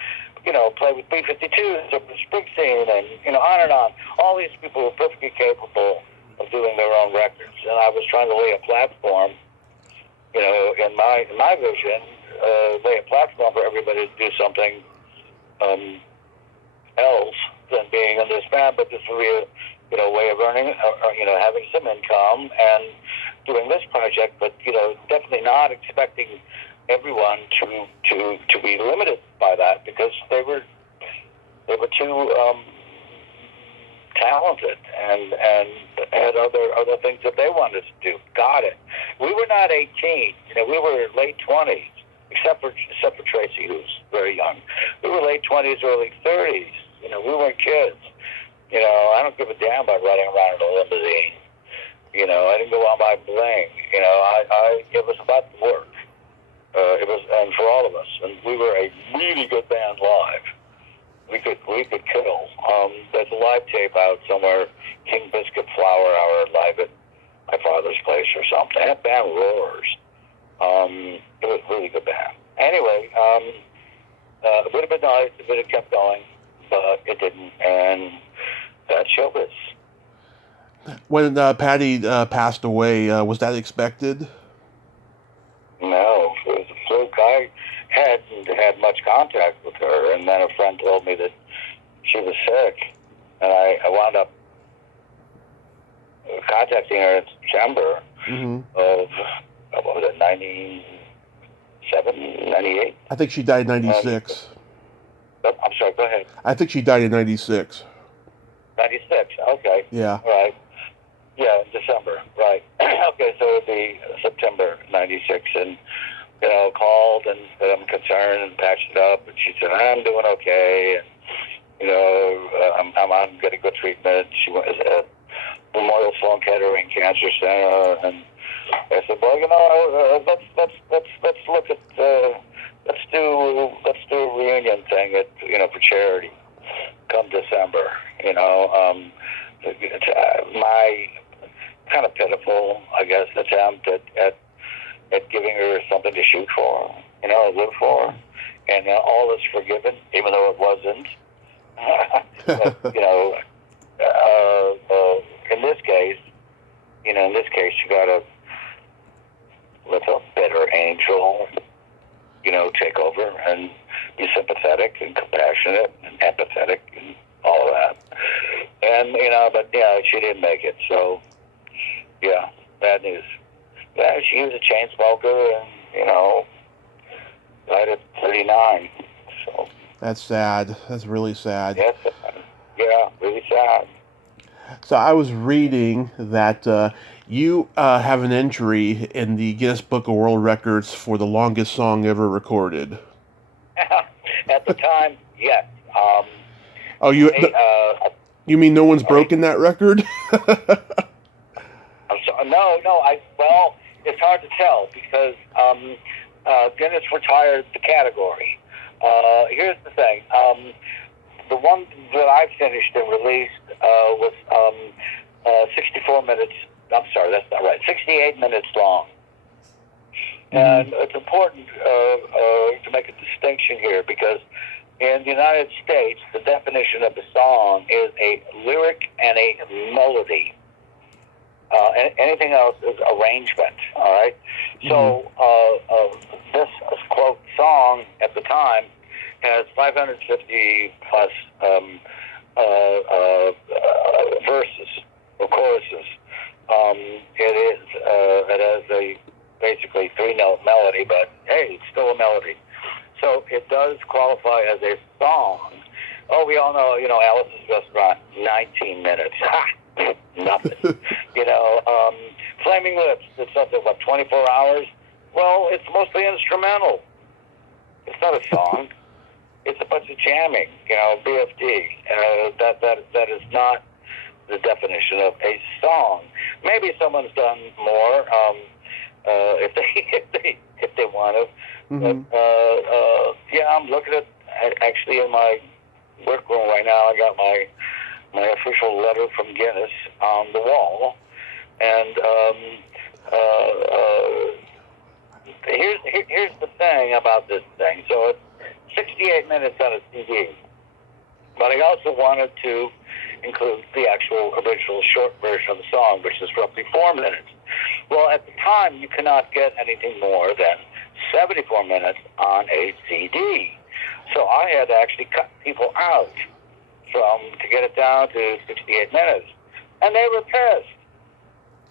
play with B-52s or Springsteen, and on and on. All these people are perfectly capable of doing their own records, and I was trying to lay a platform, in my vision, lay a platform for everybody to do something else than being in this band, but this would be a way of earning, having some income and doing this project, but definitely not expecting everyone to be limited by that, because they were too talented and had other things that they wanted to do. Got it. We were not 18. We were late 20s, except for Tracy, who was very young. We were late 20s, early 30s. We weren't kids. I don't give a damn about riding around in a limousine. I didn't go out by bling. It was about the work. It was, and for all of us, and we were a really good band live. We could kill. There's a live tape out somewhere, King Biscuit Flower Hour live at my father's place or something. That band roars. It was a really good band. Anyway, it would have been nice if it had kept going, but it didn't, and that's showbiz. When Patty passed away, was that expected? No, it was a fluke. I hadn't had much contact with her, and then a friend told me that she was sick, and I wound up contacting her in September of, what was it, 97, 98? I think she died in 96. I'm sorry, go ahead. I think she died in 96. 96, okay. Yeah. Right. Yeah, December, right. Okay, so it would be September 96, and, called and said I'm concerned and patched it up, and she said, I'm doing okay, and, I'm getting good treatment. She was at Memorial Sloan Kettering Cancer Center, and I said, well, let's look at let's do a reunion thing for charity come December. My kind of pitiful, I guess, attempt at giving her something to shoot for, live for, and all is forgiven, even though it wasn't. But, in this case, you gotta let a better angel, take over and be sympathetic and compassionate and empathetic and all that. And, but yeah, she didn't make it. So, yeah, bad news. Yeah, she was a chain smoker and, died at 39. So. That's sad. That's really sad. Yes, yeah, really sad. So I was reading that you have an entry in the Guinness Book of World Records for the longest song ever recorded. At the time, yes. You mean no one's broken that record? I'm sorry. No. Well, it's hard to tell because Guinness retired the category. Here's the thing. The one that I finished and released was 64 minutes. I'm sorry, that's not right. 68 minutes long. And it's important to make a distinction here because in the United States, the definition of a song is a lyric and a melody. Anything else is arrangement, all right? So this, quote, song at the time has 550 plus verses or choruses. It has a basically 3-note melody, but hey, it's still a melody. So it does qualify as a song. Oh, we all know, Alice's Restaurant, 19 minutes. Ha! Nothing. Flaming Lips, it's something, 24 hours? Well, it's mostly instrumental. It's not a song. It's a bunch of jamming, BFD. That is not the definition of a song. Maybe someone's done more if they want to. But yeah, I'm looking at actually in my workroom right now. I got my official letter from Guinness on the wall, and here's the thing about this thing. So it's 68 minutes on a CD, but I also wanted to include the actual original short version of the song, which is roughly 4 minutes. Well, at the time, you cannot get anything more than 74 minutes on a CD. So I had to actually cut people out to get it down to 68 minutes. And they were pissed.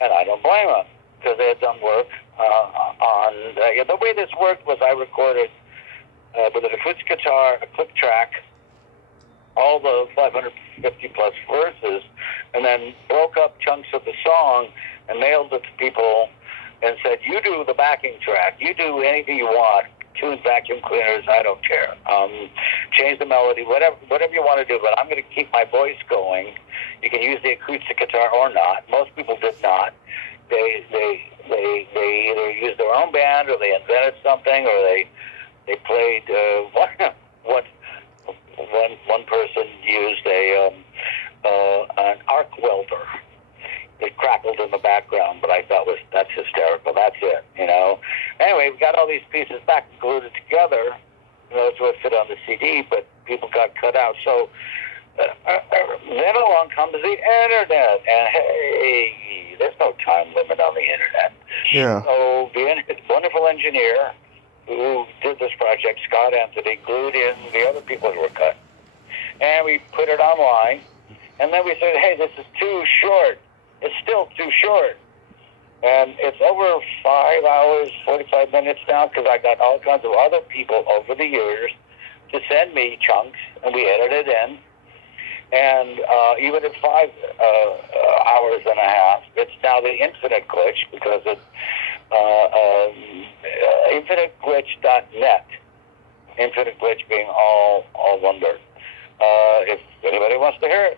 And I don't blame them, because they had done work on... the way this worked was I recorded with an acoustic guitar, a click track, all the 550 plus verses, and then broke up chunks of the song and mailed it to people and said, you do the backing track, you do anything you want, tune vacuum cleaners, I don't care. Change the melody, whatever you want to do, but I'm going to keep my voice going. You can use the acoustic guitar or not. Most people did not. They either used their own band or they invented something or they played one person used an arc welder. It crackled in the background, but I thought that's hysterical. That's it, Anyway, we got all these pieces back and glued it together. Those would fit on the CD, but people got cut out. So then along comes the internet, and hey, there's no time limit on the internet. Yeah. So the wonderful engineer who did this project, Scott Anthony, glued in the other people who were cut, and we put it online. And then we said, hey, this is too short. It's still too short. And it's over 5 hours, 45 minutes now, because I got all kinds of other people over the years to send me chunks, and we edited in. And even at 5 hours and a half, it's now the infinite glitch, because it's infiniteglitch.net. Infinite glitch being all one word. If anybody wants to hear it,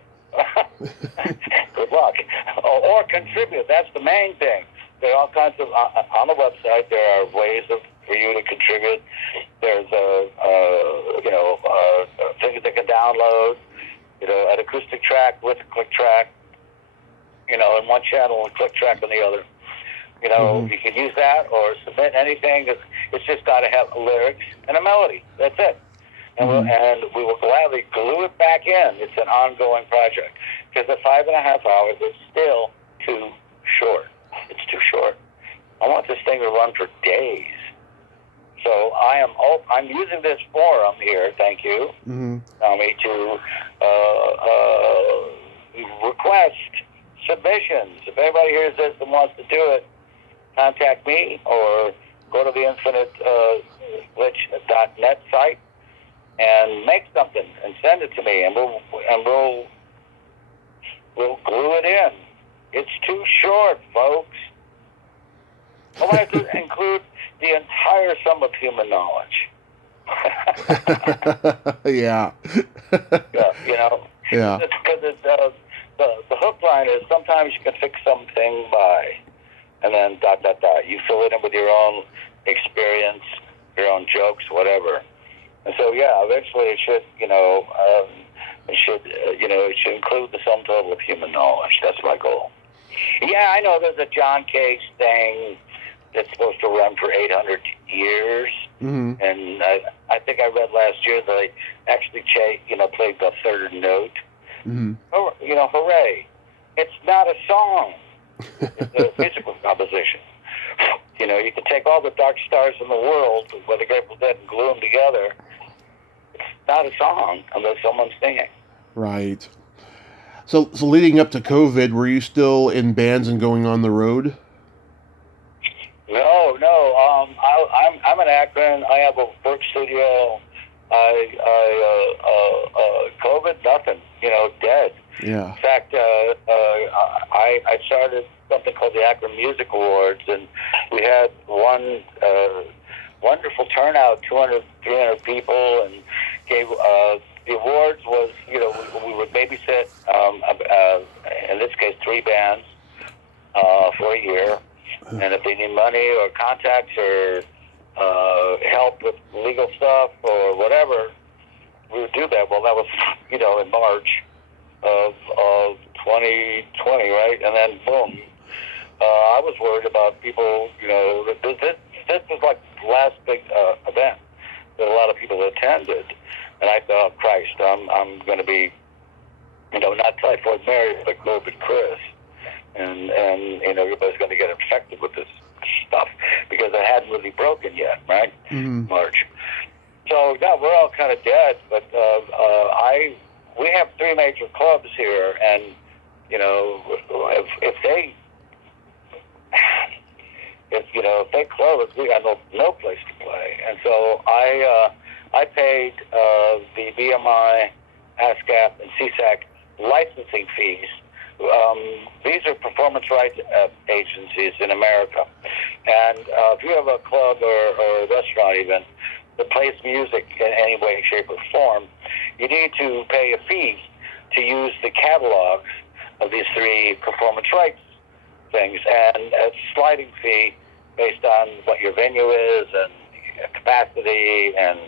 good luck. Or contribute. That's the main thing. There are all kinds of, on the website, there are ways of for you to contribute. There's things that can download, an acoustic track with a click track, in one channel and click track on the other. You can use that or submit anything. It's just got to have lyrics and a melody. That's it. And we will gladly glue it back in. It's an ongoing project. Because the 5.5 hours is still too short. It's too short. I want this thing to run for days. So I'm using this forum here, thank you, Tommy, to request submissions. If anybody hears this and wants to do it, contact me or go to the infiniteglitch.net site and make something and send it to me, and we'll glue it in. It's too short, folks. I want to include the entire sum of human knowledge. Yeah. Yeah. Because the hook line is sometimes you can fix something by, and then ... You fill it in with your own experience, your own jokes, whatever. And so, eventually it should, it should include the sum total of human knowledge. That's my goal. Yeah, I know there's a John Cage thing that's supposed to run for 800 years. And I think I read last year that they actually played the third note. Hooray. It's not a song. It's a musical composition. You can take all the dark stars in the world, with the Grateful Dead, and glue them together. It's not a song unless someone's singing. Right. So leading up to COVID, were you still in bands and going on the road? No. I'm in Akron. I have a work studio. COVID, nothing. Dead. Yeah. In fact, I started something called the Akron Music Awards, and we had one wonderful turnout, 200, 300 people, and gave the awards was, we would babysit, in this case, 3 bands for a year, and if they need money or contacts or help with legal stuff or whatever, we would do that. Well, that was, in March of 2020, right? And then, boom, I was worried about people, this was like the last big event that a lot of people attended. And I thought, Christ, I'm going to be, not Typhoid Mary, but COVID Chris. And everybody's going to get infected with this stuff because it hadn't really broken yet, right? March. So, yeah, we're all kind of dead, but we have 3 major clubs here, and, if they close, we got no place to play. And so I paid the BMI, ASCAP, and CSAC licensing fees. These are performance rights agencies in America. And if you have a club or a restaurant even that plays music in any way, shape, or form, you need to pay a fee to use the catalogs of these 3 performance rights things, and a sliding fee based on what your venue is and capacity and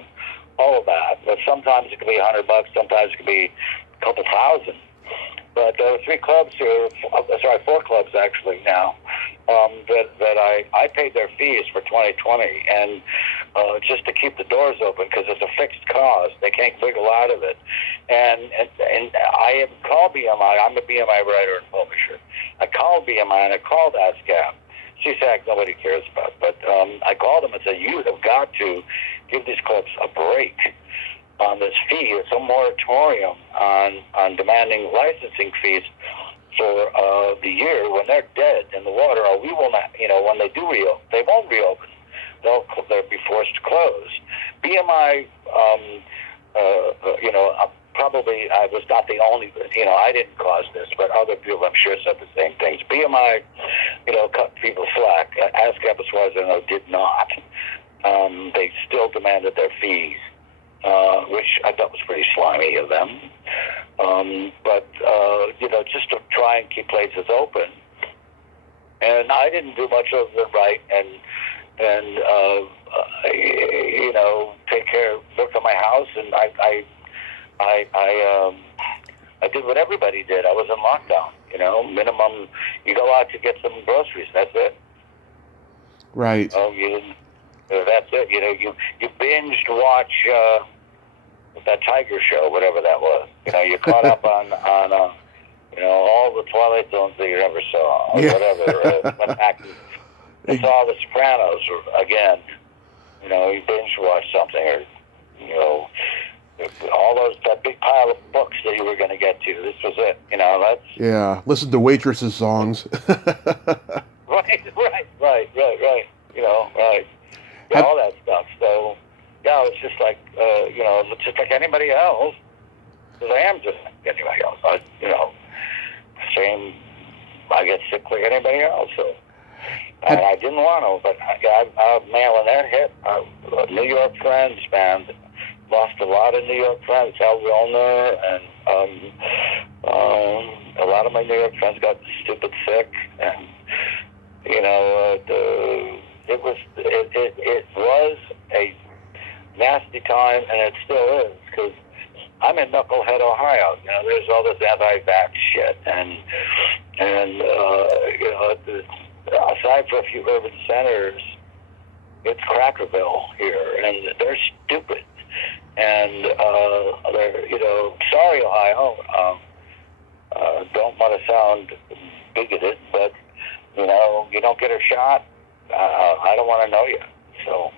all of that. But sometimes it can be $100, sometimes it can be a couple thousand. But there are 3 clubs here, 4 clubs actually now, that I paid their fees for 2020, and just to keep the doors open because it's a fixed cost. They can't wiggle out of it. And I have called BMI. I'm a BMI writer and publisher. I called BMI and I called ASCAP. CSAC nobody cares about, but I called them and said, you have got to give these clubs a break on this fee. It's a moratorium on demanding licensing fees for the year when they're dead in the water, or we will not, when they do reopen, they won't reopen. They'll be forced to close. BMI, probably I was not the only, I didn't cause this, but other people I'm sure said the same things. BMI, cut people slack. ASCAP, as far as I know, did not. They still demanded their fees, which I thought was pretty slimy of them. But just to try and keep places open. And I didn't do much of the right and take care, work on my house, and I did what everybody did. I was in lockdown. Minimum, you go out to get some groceries. That's it. Right. That's it. You binged watch that Tiger show, whatever that was. You caught up on all the Twilight Zones that you ever saw, or whatever. Went back and saw The Sopranos again. You binge watched something, or all that big pile of books that you were going to get to. This was it. Yeah. Listen to Waitresses songs. Right. Right. Yeah, all that stuff. So, yeah, it's just like, it's just like anybody else. Because I am just like anybody else. Same, I get sick like anybody else. So, and I didn't want to, but when that hit, New York friends, man, lost a lot of New York friends. Al Wilner and a lot of my New York friends got stupid sick, and it was a nasty time, and it still is, because I'm in Knucklehead, Ohio. There's all this anti-vax shit, and aside for a few urban centers, it's Crackerville here, and they're stupid. And they're, sorry, Ohio. Don't want to sound bigoted, but you don't get a shot. I don't want to know you. So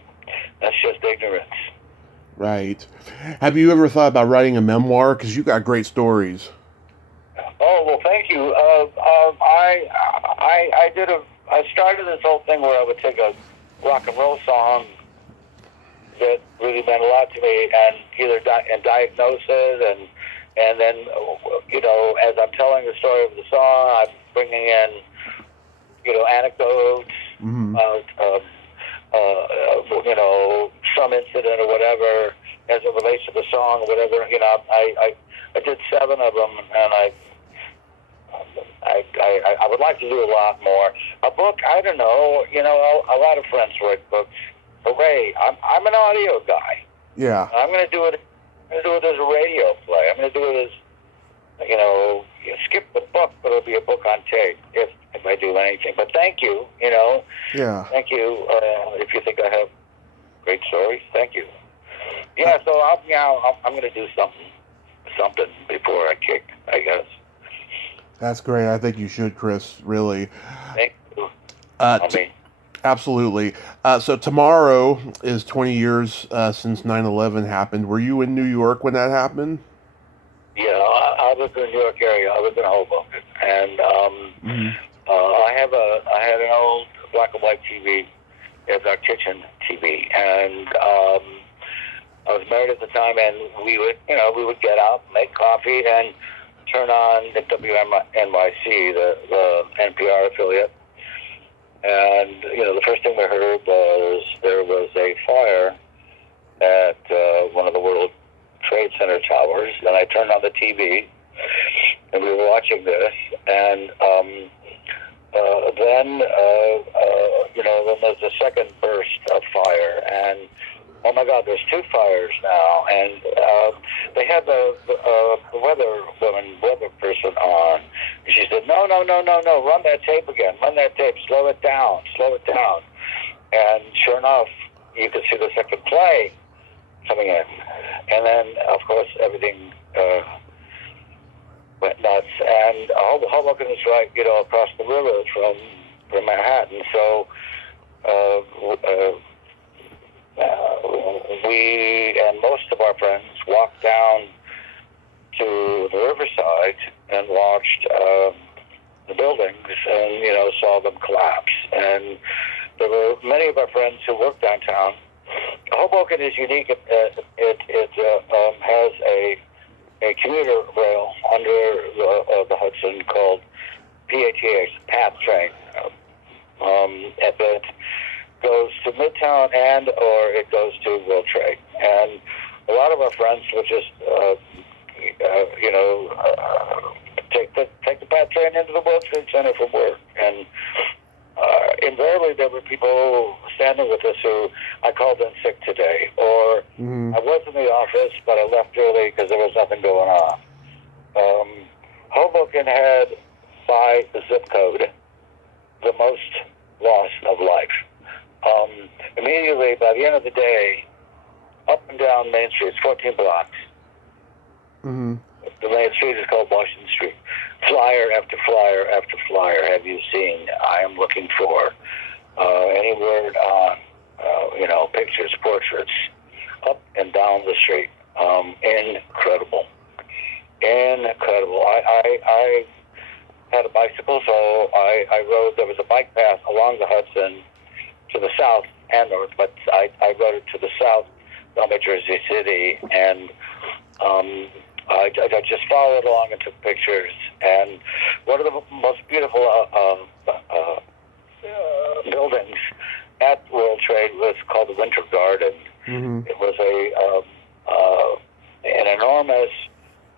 that's just ignorance. Right. Have you ever thought about writing a memoir? Because you got great stories. Oh, well, thank you. I started this whole thing where I would take a rock and roll song that really meant a lot to me, and either diagnose it, and then as I'm telling the story of the song, I'm bringing in anecdotes, Mm-hmm. Some incident or whatever as it relates to the song or whatever. I did 7 of them, and I would like to do a lot more. A book, I don't know. A lot of friends write books. Hooray! I'm an audio guy. Yeah. I'm going to do it. I'm going to do it as a radio play. I'm going to do it as you skip the book, but it'll be a book on tape if I do anything. But thank you. Yeah. Thank you. If you think I have great stories, thank you. Yeah. So I'm going to do something before I kick, I guess. That's great. I think you should, Chris. Really. Thank you. Absolutely. So tomorrow is 20 years since 9/11 happened. Were you in New York when that happened? Yeah, I was in the New York area. I was in Hoboken, and I had an old black and white TV as our kitchen TV, and I was married at the time, and we would get out, make coffee, and turn on the WNYC, the NPR affiliate. And, the first thing we heard was there was a fire at one of the World Trade Center towers. And I turned on the TV, and we were watching this. And then there's a second burst of fire. And, oh, my God, there's 2 fires now. And they had the weather person on. And she said, no, run that tape again. Run that tape. Slow it down. And sure enough, you could see the second play coming in. And then, of course, everything went nuts. And Hoboken is right, across the river from Manhattan. So we and most of our friends walked down to the riverside and watched the buildings and, saw them collapse. And there were many of our friends who worked downtown. Hoboken is unique. It has a commuter rail under the Hudson called PATH, PATH train. That goes to Midtown or it goes to World Trade. And a lot of our friends would just, take the PATH train into the World Trade Center for work. And invariably there were people standing with us who I called in sick today, or I was in the office but I left early because there was nothing going on. Hoboken had, by the zip code, the most loss of life. Immediately, by the end of the day, up and down Main Street, it's 14 blocks. The main street is called Washington Street. Flyer after flyer after flyer. Have you seen? I am looking for any word on, pictures, portraits, up and down the street. Incredible. Incredible. I had a bicycle, so I rode. There was a bike path along the Hudson to the south and north, but I rode it to the south down by Jersey City, and I just followed along and took pictures. And one of the most beautiful buildings at World Trade was called the Winter Garden. It was an enormous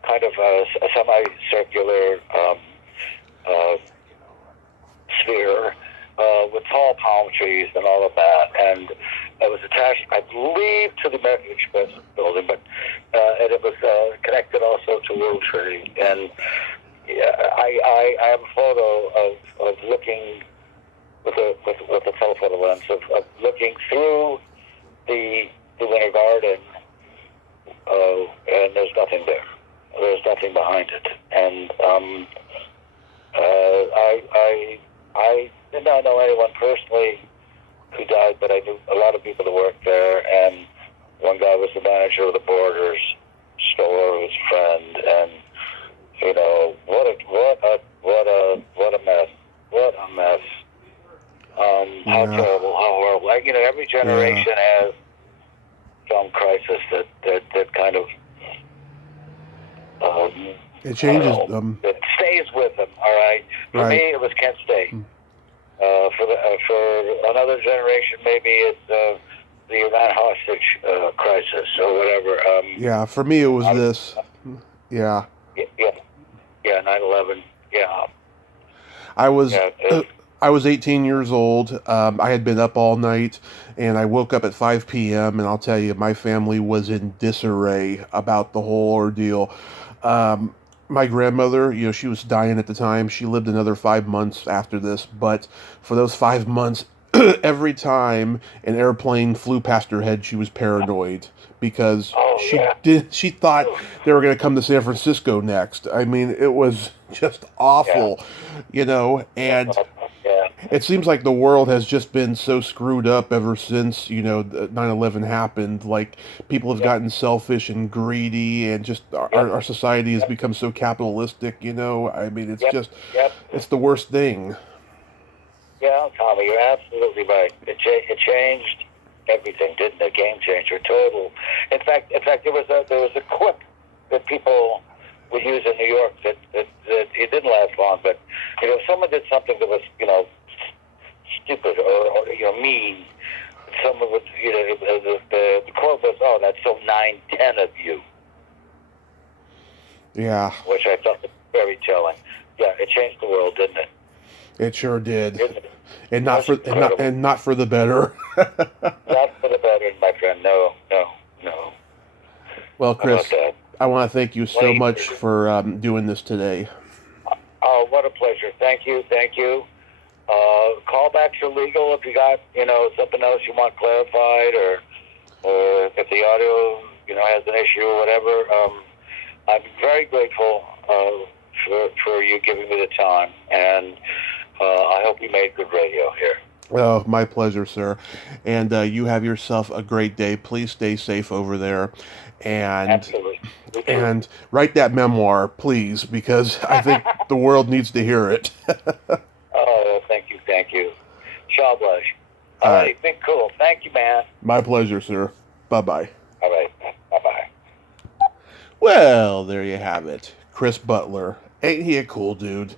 kind of a semicircular sphere with tall palm trees and all of that, and it was attached, I believe, to the American Express building, but and it was connected also to World Trade. And I have a photo of looking with a telephoto lens of looking through the Winter Garden, and there's nothing there. There's nothing behind it, and I did not know anyone personally who died, but I knew a lot of people that worked there, and one guy was the manager of the Borders store, who was a friend, and what a mess, what a mess. How terrible, how horrible. Every generation has some crisis that kind of it changes it stays with them. All right. For me, it was Kent State. For another generation, maybe it's the Iran hostage crisis or whatever. For me, it was this. Yeah. 9/11. Yeah. I was 18 years old. I had been up all night, and I woke up at 5 p.m., and I'll tell you, my family was in disarray about the whole ordeal. My grandmother, she was dying at the time. She lived another 5 months after this, but for those 5 months, every time an airplane flew past her head, she was paranoid because she thought they were going to come to San Francisco next. I mean, it was just awful, and it seems like the world has just been so screwed up ever since, 9/11 happened. Like, people have gotten selfish and greedy, and just our society has become so capitalistic, I mean, it's just, it's the worst thing. Yeah, Tommy, you're absolutely right. It changed everything, didn't it? Game changer, total. In fact, there was a quip that people would use in New York that it didn't last long, but if someone did something that was stupid or mean, someone would the quote was, "Oh, that's so 9/10 of you." Yeah. Which I thought was very telling. Yeah, it changed the world, didn't it? It sure did. Didn't it? And not for the better. Not for the better, my friend. No. Well, Chris, I want to thank you so much for doing this today. Oh, what a pleasure. Thank you. Callbacks are legal if you got, something else you want clarified, or if the audio, has an issue or whatever. I'm very grateful for you giving me the time, and I hope you made good radio here. Oh, my pleasure, sir. And you have yourself a great day. Please stay safe over there. And absolutely. And write that memoir, please, because I think the world needs to hear it. Oh, thank you. Shawblush. All right, big cool. Thank you, man. My pleasure, sir. Bye-bye. All right, bye-bye. Well, there you have it. Chris Butler. Ain't he a cool dude?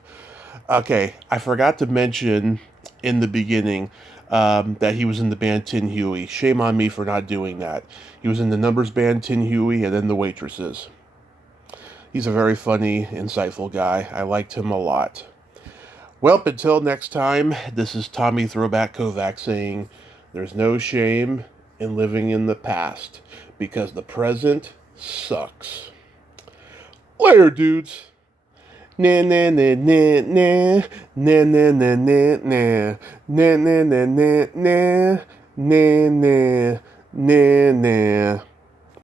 Okay, I forgot to mention in the beginning that he was in the band Tin Huey. Shame on me for not doing that. He was in the Numbers band Tin Huey and then the Waitresses. He's a very funny, insightful guy. I liked him a lot. Well, until next time, this is Tommy Throwback Kovac saying There's no shame in living in the past because the present sucks. Later, dudes. Na na na na na na na na na na na na na na na na na na